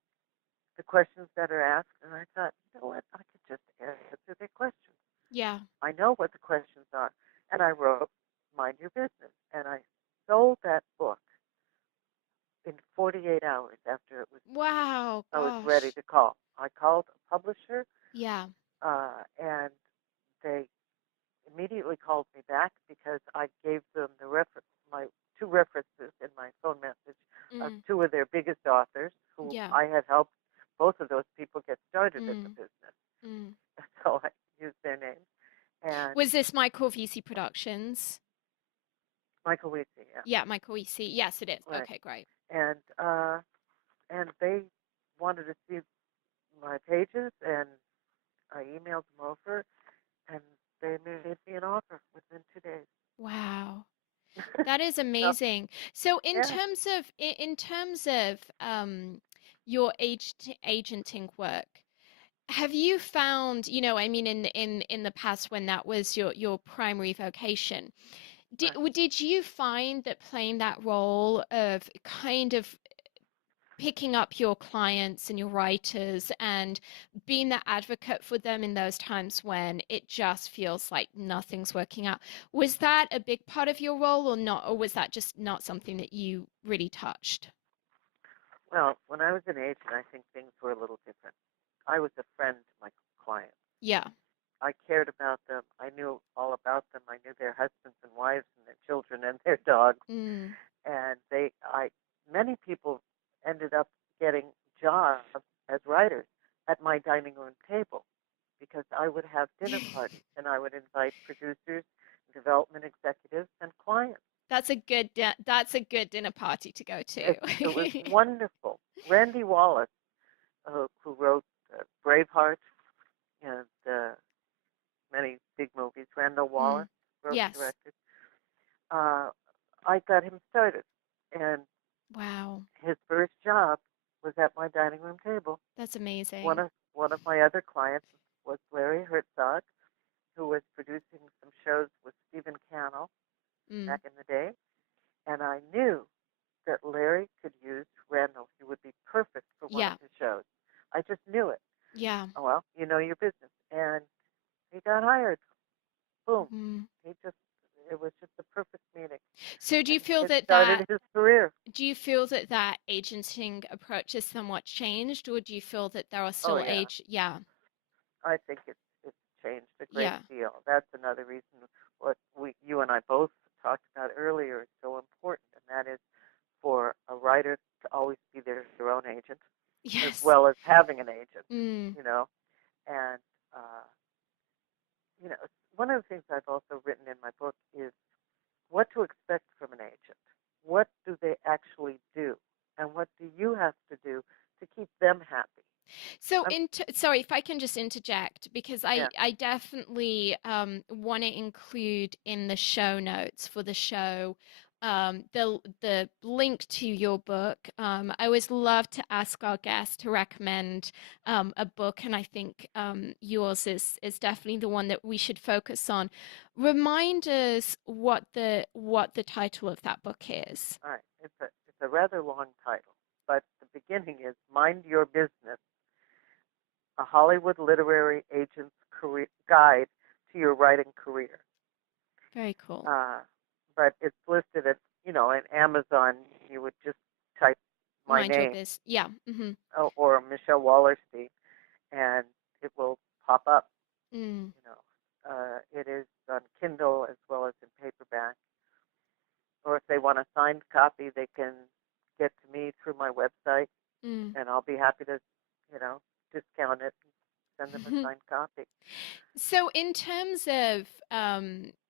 the questions that are asked, and I thought, you know what, I could just answer their questions. Yeah. I know what the questions are. And I wrote Mind Your Business, and I sold that book in 48 hours after Wow, I was ready gosh. to call. I called a publisher, Yeah. and they immediately called me back because I gave them my two references in my phone message of Mm. two of their biggest authors who Yeah. I had helped both of those people get started in the Mm. business. Mm. So I used their names. And Was this Michael VC Productions? Michael Weesey, yeah, Yeah, Michael VC. Yes, it is. right. Okay, great. And they wanted to see my pages, and I emailed them over, and they made me an offer within 2 days. Wow. That is So amazing. So yeah, in terms of your agenting work, have you found, I mean, in the past when that was your primary vocation, right. did you find that playing that role of kind of picking up your clients and your writers and being that advocate for them in those times when it just feels like nothing's working out, was that a big part of your role or not, or was that just not something that you really touched? Well, when I was an agent, I think things were a little different. I was a friend to my clients. Yeah. I cared about them. I knew all about them. I knew their husbands and wives and their children and their dogs. Mm. And many people ended up getting jobs as writers at my dining room table because I would have dinner parties and I would invite producers, development executives, and clients. That's a good dinner party to go It was to. wonderful. Randy Wallace, who wrote Braveheart and many big movies, Randall Wallace Mm. wrote and Yes. directed. Uh, I got him started, and Wow. his first job was at my dining room table. That's One amazing. of one of my other clients was Larry Herzog, who was producing some shows with Stephen Cannell Mm. back in the day, and I knew that Larry could use Randall. He would be perfect for one of Yeah. his shows. I just knew it. Yeah. Oh, well, you know your business, and he got hired. Boom. Mm. It was just the perfect meeting, So and it started his career. do you feel that that agenting approach has somewhat changed, or do you feel that there are Oh still yeah, yeah, I think it's changed a great yeah, deal. That's another reason what you and I both talked about earlier is so important, and that is for a writer to always be their own agent, as yes, well as having an agent. mm. You know, and uh, you know, one of the things I've also written in my book is what to expect from an agent. What do they actually do, and what do you have to do to keep them happy? So, I'm, sorry if I can just interject because yeah, I definitely want to include in the show notes for the show the link to your book. I always love to ask our guests to recommend a book, and I think yours is definitely the one that we should focus on. Remind us what the title of that book is. all right. It's a rather long title, but the beginning is Mind Your Business, a Hollywood literary agent's career guide to your writing career. Very cool. Uh, but it's listed at, in Amazon, you would just type my Mind your name biz. Yeah. Mm-hmm. or Michele Wallerstein, and it will pop up. Mm. It is on Kindle as well as in paperback. Or if they want a signed copy, they can get to me through my website, Mm. and I'll be happy to, discount it and send them a signed copy. So, in terms of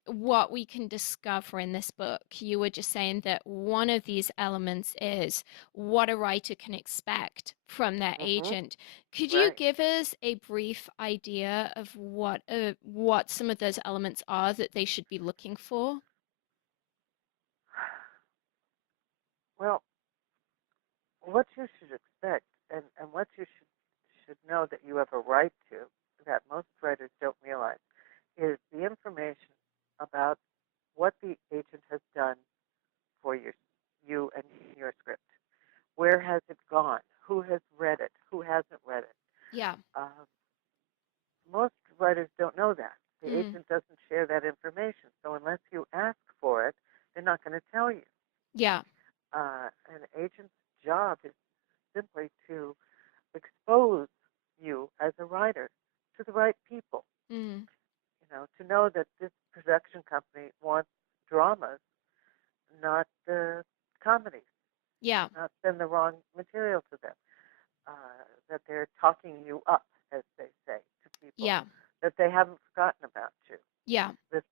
what we can discover in this book, you were just saying that one of these elements is what a writer can expect from their Hmm. agent. Could you Right. give us a brief idea of what some of those elements are that they should be looking for? Well, what you should expect and what you should know that you have a right to, that most writers don't realize, is the information about what the agent has done for you and your script. Where has it gone? Who has read it? Who hasn't read it? Yeah. Most writers don't know that. The Mm. agent doesn't share that information. So unless you ask for it, they're not going to tell you. Yeah. An agent's job is simply to expose you as a writer to the right people. Mm. To know that this production company wants dramas, not comedies, Yeah. not send the wrong material to them, that they're talking you up, as they say to people, Yeah. that they haven't forgotten about you. Yeah. This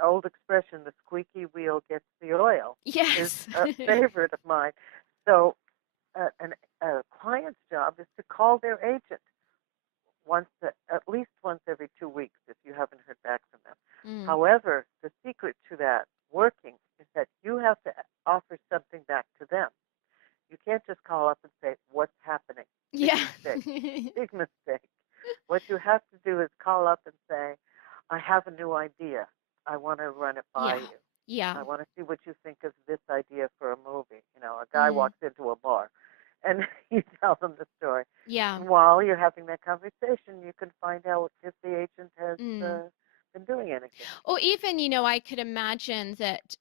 old expression, the squeaky wheel gets the oil, is Yes. a favorite of mine. So a client's job is to call their agent at least once every 2 weeks if you haven't heard back from them. Mm. However, the secret to that working is that you have to offer something back to them. You can't just call up and say, "What's happening?" Big Yeah. mistake. Big mistake. What you have to do is call up and say, "I have a new idea. I want to run it by Yeah. you. Yeah. I want to see what you think of this idea for a movie." A guy Mm. walks into a bar, and you tell them the story. Yeah. And while you're having that conversation, you can find out if the agent has Mm. been doing anything. Or even, I could imagine that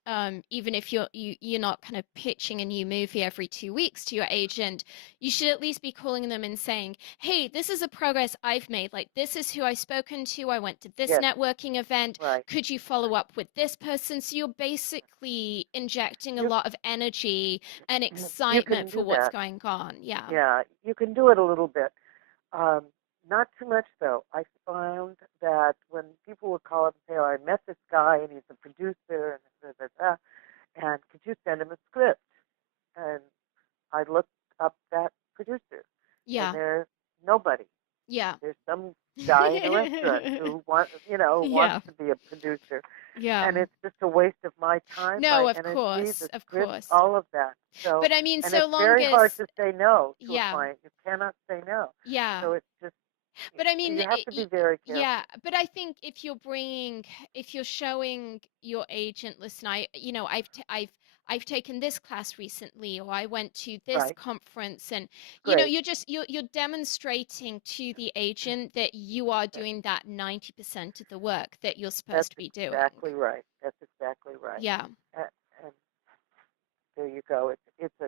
even if you're not kind of pitching a new movie every 2 weeks to your agent, you should at least be calling them and saying, "Hey, this is a progress I've made. Like, this is who I've spoken to. I went to this Yes, networking event. right. Could you follow up with this person?" So you're basically injecting a You lot of energy and you excitement can for do what's that. going on. Yeah. Yeah, you can do it a little bit. Not too much, though. I found that when people would call up and say, "Oh, I met this guy, and he's a producer, and could you send him a script?" And I looked up that producer, and Yeah. there's nobody. Yeah. There's some guy in a restaurant who wants Yeah. to be a producer, Yeah. and it's just a waste of my time, No, my of energy, course. the Of script, course. all of that. So, But I mean, and so it's long very hard as, to say no to a yeah, client. You cannot say no. yeah. So it's just But I mean, you have to be very yeah, careful. but I think if you're showing your agent, listen, I've taken this class recently, or I went to this Right. conference, and Great. you're demonstrating to the agent that you are That, doing that 90% of the work that you're that's supposed to be doing. exactly right. That's exactly right. Yeah. And there you go. It's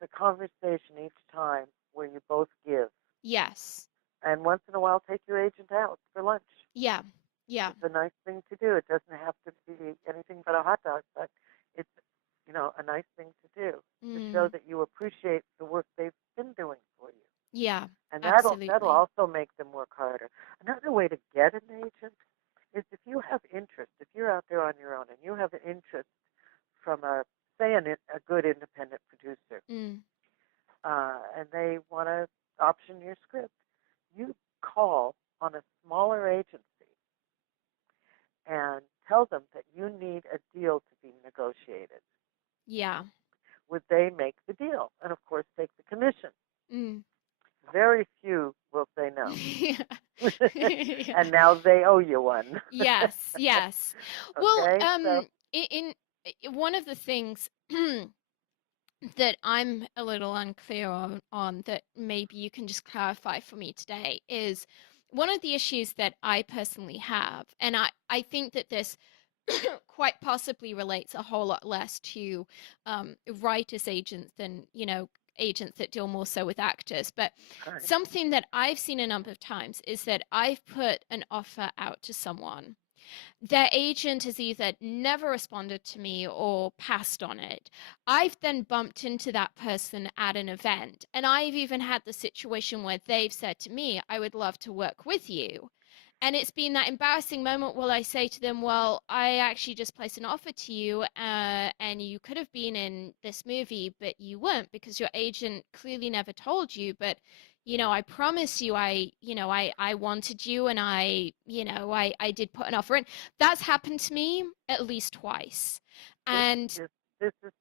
a conversation each time where you both give. Yes. And once in a while, take your agent out for lunch. Yeah. Yeah. It's a nice thing to do. It doesn't have to be anything but a hot dog, but it's a nice thing to do to show Mm. that you appreciate the work they've been doing for you, Yeah. and that'll Absolutely. also make them work harder. Another way to get an agent is if you have interest. If you're out there on your own and you have an interest from a good independent producer, Mm. and they want to option your script, you call on a smaller agency and tell them that you need a deal to be negotiated. Yeah. Would they make the deal? And of course, take the commission. Mm. Very few will say no. Yeah. And now they owe you one. Yes, yes. Well, Okay? So, one of the things that I'm a little unclear on that maybe you can just clarify for me today is one of the issues that I personally have, and I think that this quite possibly relates a whole lot less to writers agents than agents that deal more so with actors, but right. something that I've seen a number of times is that I've put an offer out to someone. Their agent has either never responded to me or passed on it. I've then bumped into that person at an event, and I've even had the situation where they've said to me, "I would love to work with you." And it's been that embarrassing moment where I say to them, "Well, I actually just placed an offer to you, and you could have been in this movie, but you weren't because your agent clearly never told you. But, I promise you, I wanted you, and I did put an offer in." That's happened to me at least twice. This And is this is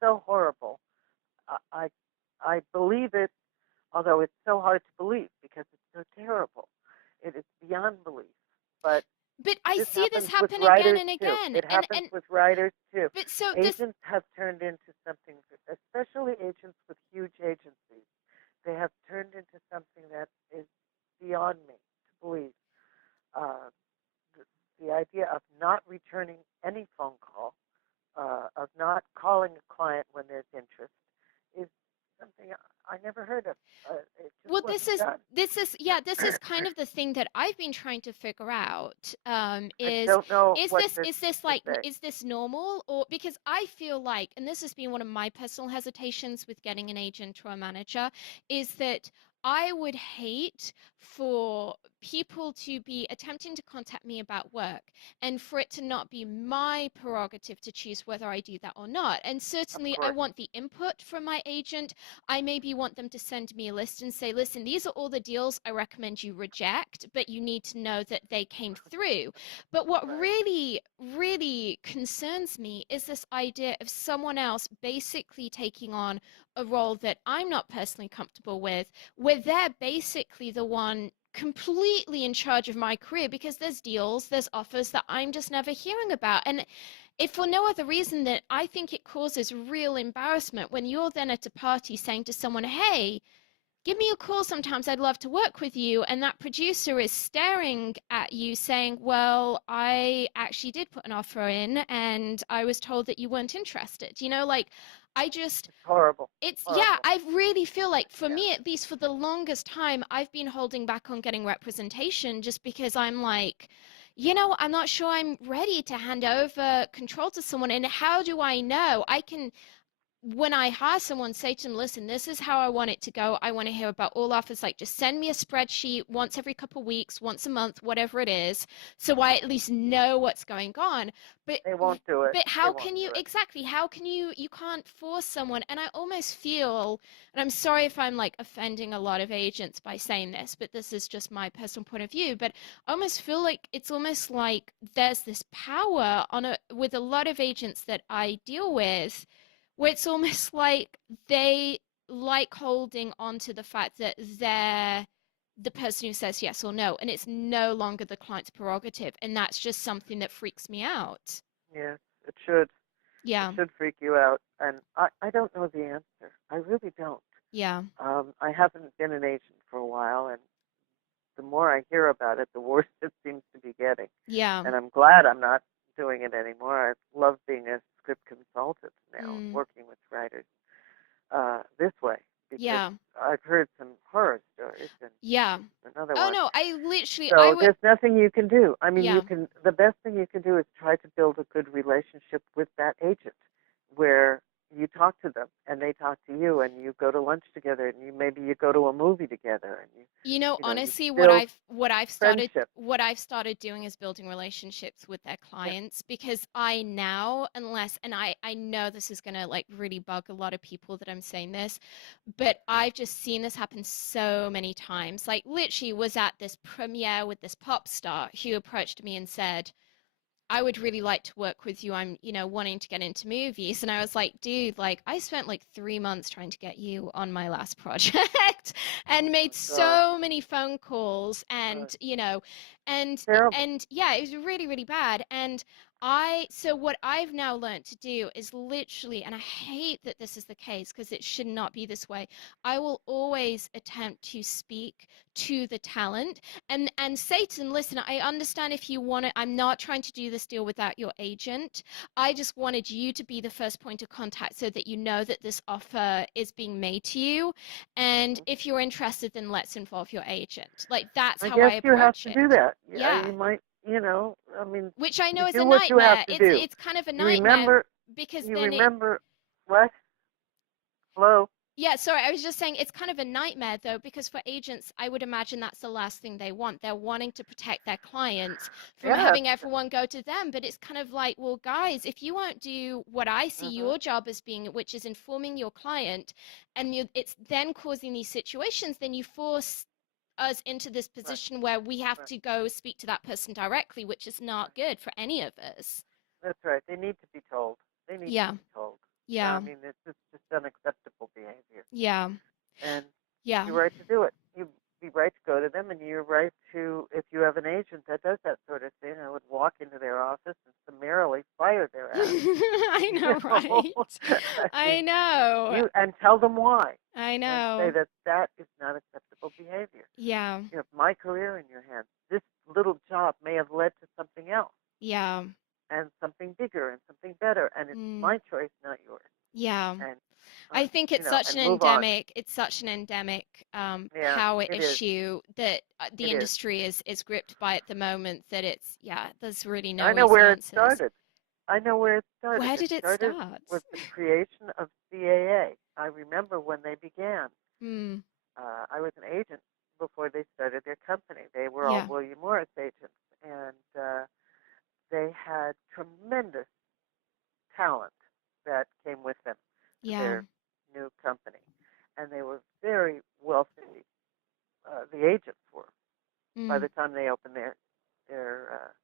so horrible. I I believe it, although it's so hard to believe because it's so terrible. It is beyond belief. But But I this see this happens with happen again writers and too. again. It happens with writers too. But so this Agents have turned into something, especially agents with huge agencies. They have turned into something that is beyond me to believe. Uh, the idea of not returning any phone call, of not calling a client when there's interest, is something I never heard of. It just Well, wasn't done. this is kind of the thing that I've been trying to figure out. I don't know Is what this to say. is this normal, or because I feel like, and this has been one of my personal hesitations with getting an agent or a manager, is that I would hate for people to be attempting to contact me about work and for it to not be my prerogative to choose whether I do that or not. And Of certainly I course, want the input from my agent. I maybe want them to send me a list and say, listen, these are all the deals I recommend you reject, but you need to know that they came through. But what right. really, really concerns me is this idea of someone else basically taking on a role that I'm not personally comfortable with, where they're basically the one completely in charge of my career because there's deals, there's offers that I'm just never hearing about. And if for no other reason that I think it causes real embarrassment when you're then at a party saying to someone, hey, give me a call sometimes, I'd love to work with you. And that producer is staring at you saying, well, I actually did put an offer in and I was told that you weren't interested. Like I just, It's horrible. yeah, Horrible. I really feel like for Yeah. me, at least for the longest time, I've been holding back on getting representation just because I'm like, I'm not sure I'm ready to hand over control to someone. And how do I know? I can, when I hire someone, say to them, listen, this is how I want it to go. I want to hear about all offers. Like, just send me a spreadsheet once every couple of weeks, once a month, whatever it is, so I at least know what's going on. But They won't do it. They how won't can you do it. exactly? How can you can't force someone? And I almost feel, and I'm sorry if I'm like offending a lot of agents by saying this, but this is just my personal point of view. But I almost feel like it's almost like there's this power on a with a lot of agents that I deal with where it's almost like they like holding on to the fact that they're the person who says yes or no, and it's no longer the client's prerogative, and that's just something that freaks me out. Yes, it should. It Yeah, should freak you out. And I don't know the answer. I really don't. yeah, I haven't been an agent for a while, and the more I hear about it, the worse it seems to be getting. yeah, And I'm glad I'm not doing it anymore. I love being a script consultant now, mm, working with writers this way, because yeah, I've heard some horror stories and yeah. another Oh one. no, I literally, I So would, there's nothing you can do. I mean, yeah. the best thing you can do is try to build a good relationship with that agent where you talk to them and they talk to you and you go to lunch together and maybe you go to a movie together and you Honestly, build friendship. what I've started doing is building relationships with their Yeah. clients because I now, unless, and I know this is gonna like really bug a lot of people that I'm saying this, but I've just seen this happen so many times. Like literally was at this premiere with this pop star who approached me and said, I would really like to work with you. I'm, wanting to get into movies. And I was like, dude, like I spent like 3 months trying to get you on my last project and Oh my made God. so many phone calls Uh, and Terrible. yeah, it was really, really bad. And so what I've now learned to do is literally, and I hate that this is the case because it should not be this way. I will always attempt to speak to the talent and say to them, listen, I understand if you want to, I'm not trying to do this deal without your agent. I just wanted you to be the first point of contact so that you know that this offer is being made to you. And Mhm. if you're interested, then let's involve your agent. Like that's I how I guess you have approach to do it. that. Yeah. You might, I mean, Which I you know is a do what you have nightmare. to It's do. it's kind of a You nightmare remember, because you then it remember what? Hello? yeah, sorry, I was just saying it's kind of a nightmare though, because for agents, I would imagine that's the last thing they want. They're wanting to protect their clients from Yes. having everyone go to them. But it's kind of like, well, guys, if you won't do what I see Hmm. your job as being, which is informing your client, and it's then causing these situations, then you force us into this Right, position where we have right, to go speak to that person directly, which is right. not good for any of us. That's right. They need to be told. They need to Yeah. be told. Yeah. It's just unacceptable behavior. Yeah. And Yeah. you're right to do it. You'd be right to go to them, and you're right to, if you have an agent that does that sort of thing, I would walk into their office and summarily fire their ass. I You know, know, right? I I mean, know. and tell them why, I and say know. that that is not acceptable behavior. Yeah. You have my career in your hands. This little job may have led to something else, Yeah. and something bigger, and something better, and it's Mm. my choice, not yours. Yeah. And I think it's such an and move on. endemic Yeah, power it is. issue that the It is. industry is gripped by at the moment, that it's, yeah, there's really I no know easy where it answers. started. I know where it started. Where It did it started start? with the creation of CAA. I remember when they began. Mm. I was an agent before they started their company. They were all Yeah. William Morris agents, and they had tremendous talent that came with them to Yeah. their new company, and they were very wealthy. The agents were by Mm. the time they opened their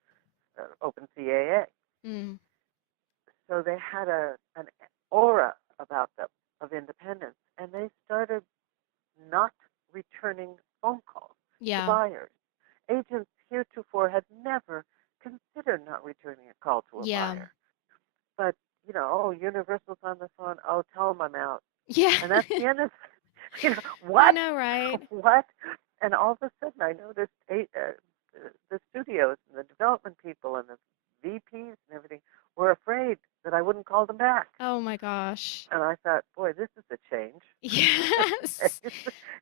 open CAA. Mm. So they had an aura about them of independence, and they started not returning phone calls to Yeah. buyers. Agents heretofore had never considered not returning a call to a Yeah. buyer. But, oh, Universal's on the phone. Oh, tell them I'm out. Yeah. And that's the end of, I what? know, right? What? And all of a sudden I noticed the studios and the development people and the VPs and everything were afraid that I wouldn't call them back. Oh my gosh. And I thought, boy, this is a change. Yes.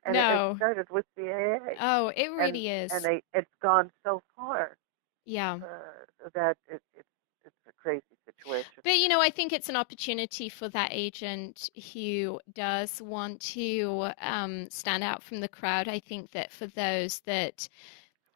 And it No. started with the AA. Oh, it And really is. it's gone so far Yeah. that it's a crazy situation. But I think it's an opportunity for that agent who does want to stand out from the crowd. I think that for those that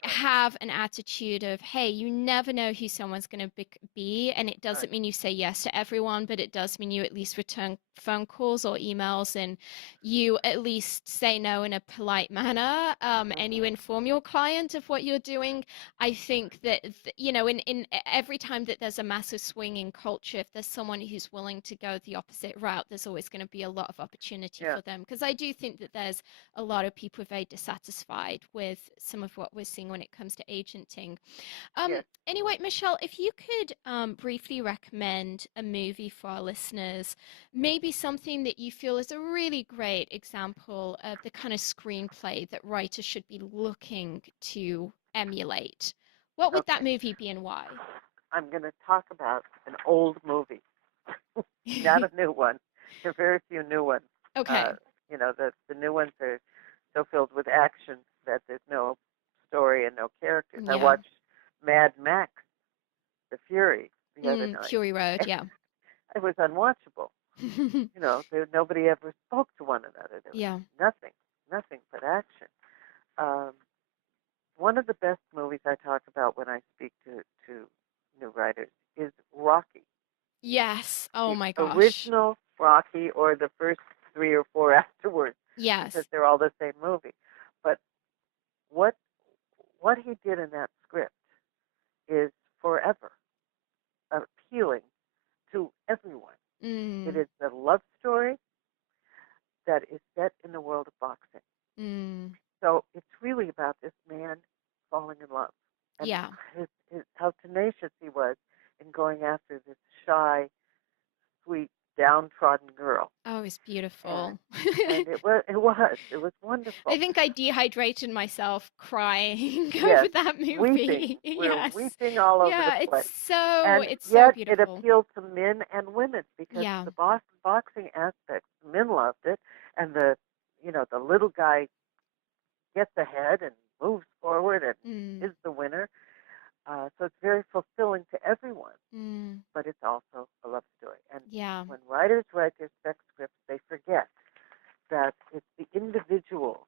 Right. have an attitude of, hey, you never know who someone's going to be, and it doesn't Right. mean you say yes to everyone, but it does mean you at least return phone calls or emails, and you at least say no in a polite manner, and you inform your client of what you're doing. I think that in every time that there's a massive swing in culture, if there's someone who's willing to go the opposite route, there's always going to be a lot of opportunity Yeah. for them, because I do think that there's a lot of people very dissatisfied with some of what we're seeing when it comes to agenting. Yes. Anyway, Michelle, if you could briefly recommend a movie for our listeners, maybe something that you feel is a really great example of the kind of screenplay that writers should be looking to emulate, what would that Okay. movie be and why? I'm going to talk about an old movie, not a new one. There are very few new ones. Okay. The new ones are so filled with action that there's no story and no characters. I Yeah. watched Mad Max, The Fury, the other night. Fury Road, yeah. It was unwatchable. Nobody ever spoke to one another. There was Yeah. nothing but action. Um, One of the best movies I talk about when I speak to new writers is Rocky. Yes. Oh The my gosh. original Rocky, or the first three or four afterwards, Yes. because they're all the same movie. But what he did in that script is forever appealing to everyone. It is a love story that is set in the world of boxing. So it's really about this man falling in love, and Yeah. how tenacious he was in going after this shy, sweet, downtrodden girl. Oh, it's beautiful. And it was wonderful. I think I dehydrated myself crying over Yes, that weeping. movie. We're Yes. weeping all over the Yeah, place. And it's so yet it beautiful. appealed to men and women, because Yeah. the boxing aspect, men loved it, and the little guy gets ahead and moves forward and is the winner. So it's very fulfilling to everyone, but it's also a love story. And Yeah. when writers write their spec scripts, they forget that it's the individual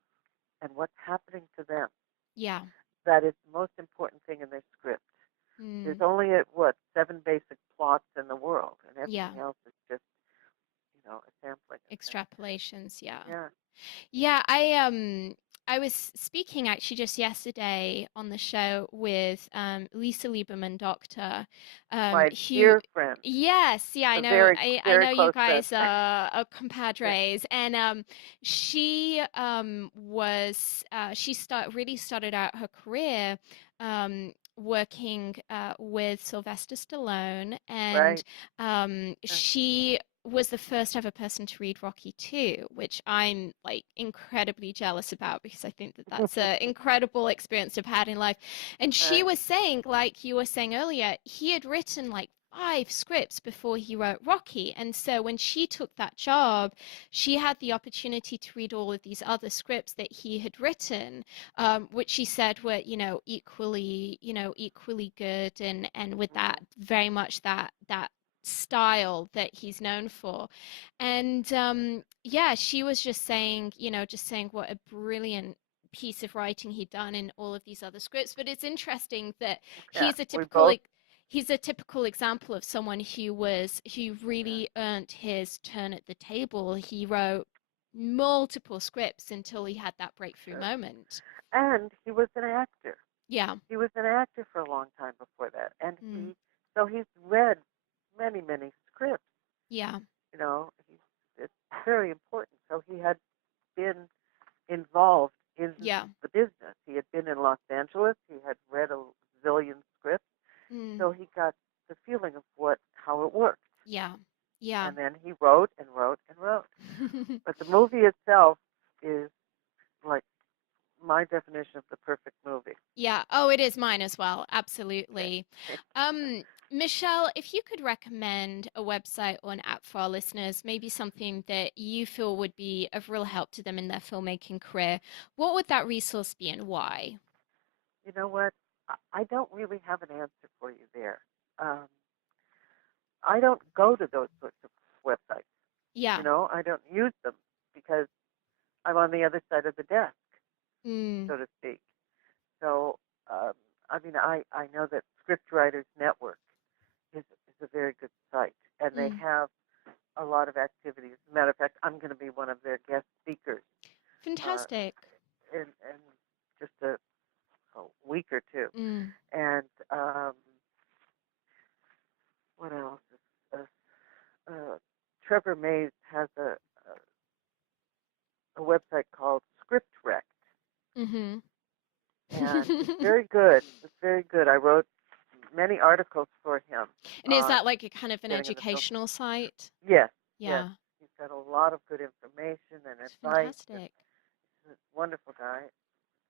and what's happening to them Yeah. that is the most important thing in their script. There's only 7 basic plots in the world, and everything else is just a sampling. Extrapolations, yeah. Yeah. Yeah, I was speaking actually just yesterday on the show with Lisa Lieberman, doctor, My who, dear friend, yes, yeah, I a know, very, I very know you close friend. guys are Yeah, compadres, and she was really started out her career working with Sylvester Stallone, and right. she was the first ever person to read Rocky 2, which I'm like incredibly jealous about because I think that that's an incredible experience to have had in life. And she Right. was saying, like you were saying earlier, he had written like 5 scripts before he wrote Rocky. And so when she took that job, she had the opportunity to read all of these other scripts that he had written, which she said were, equally good, and with that very much that style that he's known for. And yeah, she was just saying what a brilliant piece of writing he'd done in all of these other scripts. But it's interesting that Yeah, he's a we typical both. like he's a typical example of someone who Yeah, really earned his turn at the table. He wrote multiple scripts until he had that breakthrough sure. moment. And he was an actor. Yeah. He was an actor for a long time before that, and Mm. he's read many, many scripts. Yeah. You know, it's very important. So he had been involved in Yeah. the business. He had been in Los Angeles. He had read a zillion scripts, Mm. so he got the feeling of how it worked. Yeah. Yeah. And then he wrote and wrote and wrote. But the movie itself is like my definition of the perfect movie. Yeah. Oh, it is mine as well. Okay. Absolutely. Michelle, if you could recommend a website or an app for our listeners, maybe something that you feel would be of real help to them in their filmmaking career, what would that resource be and why? You know what? I don't really have an answer for you there. Um, I don't go to those sorts of websites. Yeah. I don't use them because I'm on the other side of the desk, Mm. so to speak. So, um, I mean, I know that Scriptwriters Network is a very good site, and they Mm. have a lot of activities. As a matter of fact, I'm going to be one of their guest speakers uh, Fantastic. in just a week or two. Mm. And what else? Trevor Mays has a website called ScriptRect, Mm-hmm. and it's very good. It's very good. I wrote many articles for him And is on that like a kind of an getting in the film. educational site? Yes, yes. Yeah. He's got a lot of good information and It's advice, and fantastic. he's a wonderful guy,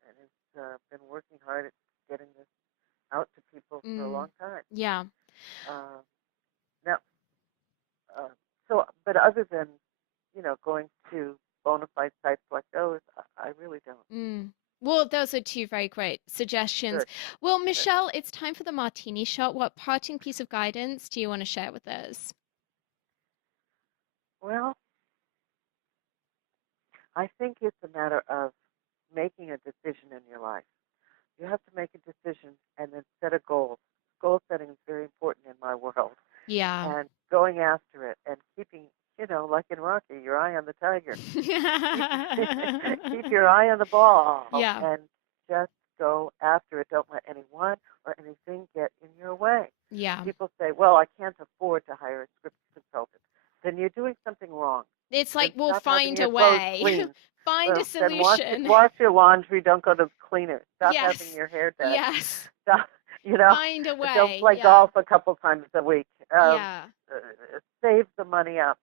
and he's been working hard at getting this out to people for a Mm. long time. Yeah. Uh, now, uh, but other than going to bona fide sites like those, I really don't. Mm. Well, those are two very great suggestions. Good, Well, good. Michelle, it's time for the martini shot. What parting piece of guidance do you want to share with us? Well, I think it's a matter of making a decision in your life. You have to make a decision and then set a goal. Goal setting is very important in my world, Yeah. and going after it and keeping, like in Rocky, your eye on the tiger. Keep keep your eye on the ball Yeah. and just go after it. Don't let anyone or anything get in your way. Yeah. People say, "Well, I can't afford to hire a script consultant." Then you're doing something wrong. It's Then like we'll stop having find your a clothes way. cleaned. Find a Well, then solution. wash your laundry. Don't go to the cleaner. Stop having Yes. your hair done. Yes. Stop. Find a Don't way. play Yeah. golf a couple times a week. Yeah. Save the money up,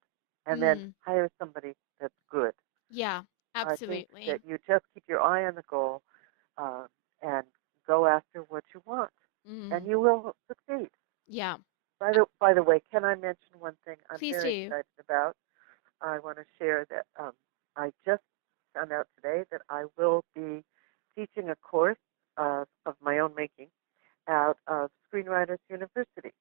and then Mm. hire somebody that's good. Yeah. I think that Absolutely. you just keep your eye on the goal uh, and go after what you want, and Mm. you will succeed. Yeah. By the way, can I mention one thing I'm Please very do. excited about? I want to share that I just found out today that I will be teaching a course of my own making out of Screenwriters University.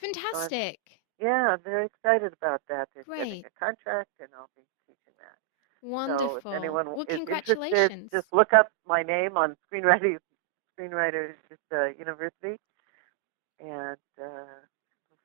So Fantastic. I'm very excited about that. They're sending Great. a contract, and I'll be teaching that. So if Wonderful. anyone Well, is interested, congratulations. just look up my name on Screenwriters University and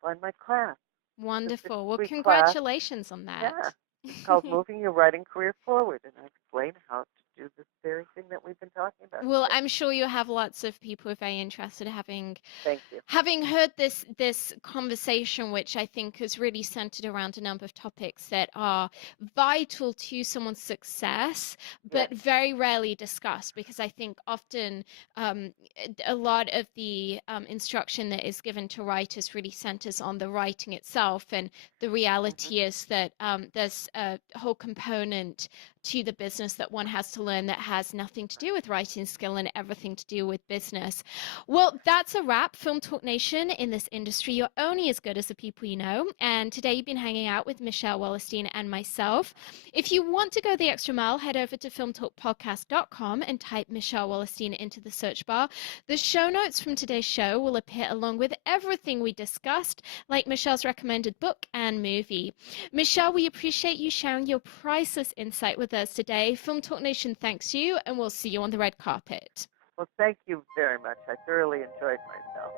find my class. It's a Wonderful. Well, six-week class. congratulations on Yeah, that. it's called Moving Your Writing Career Forward, and I explain how to do this very thing that we've been talking about Well, today. I'm sure you have lots of people very interested having Thank you. heard this conversation, which I think is really centered around a number of topics that are vital to someone's success, Yes. but very rarely discussed, because I think often a lot of the instruction that is given to writers really centers on the writing itself, and the reality is that there's a whole component to the business that one has to learn that has nothing to do with writing skill and everything to do with business. Well, that's a wrap, Film Talk Nation. In this industry, you're only as good as the people you know. And today you've been hanging out with Michele Wallerstein and myself. If you want to go the extra mile, head over to filmtalkpodcast.com and type Michele Wallerstein into the search bar. The show notes from today's show will appear along with everything we discussed, like Michele's recommended book and movie. Michele, we appreciate you sharing your priceless insight with us today. Film Talk Nation thanks you, and we'll see you on the red carpet. Well, thank you very much. I thoroughly enjoyed myself.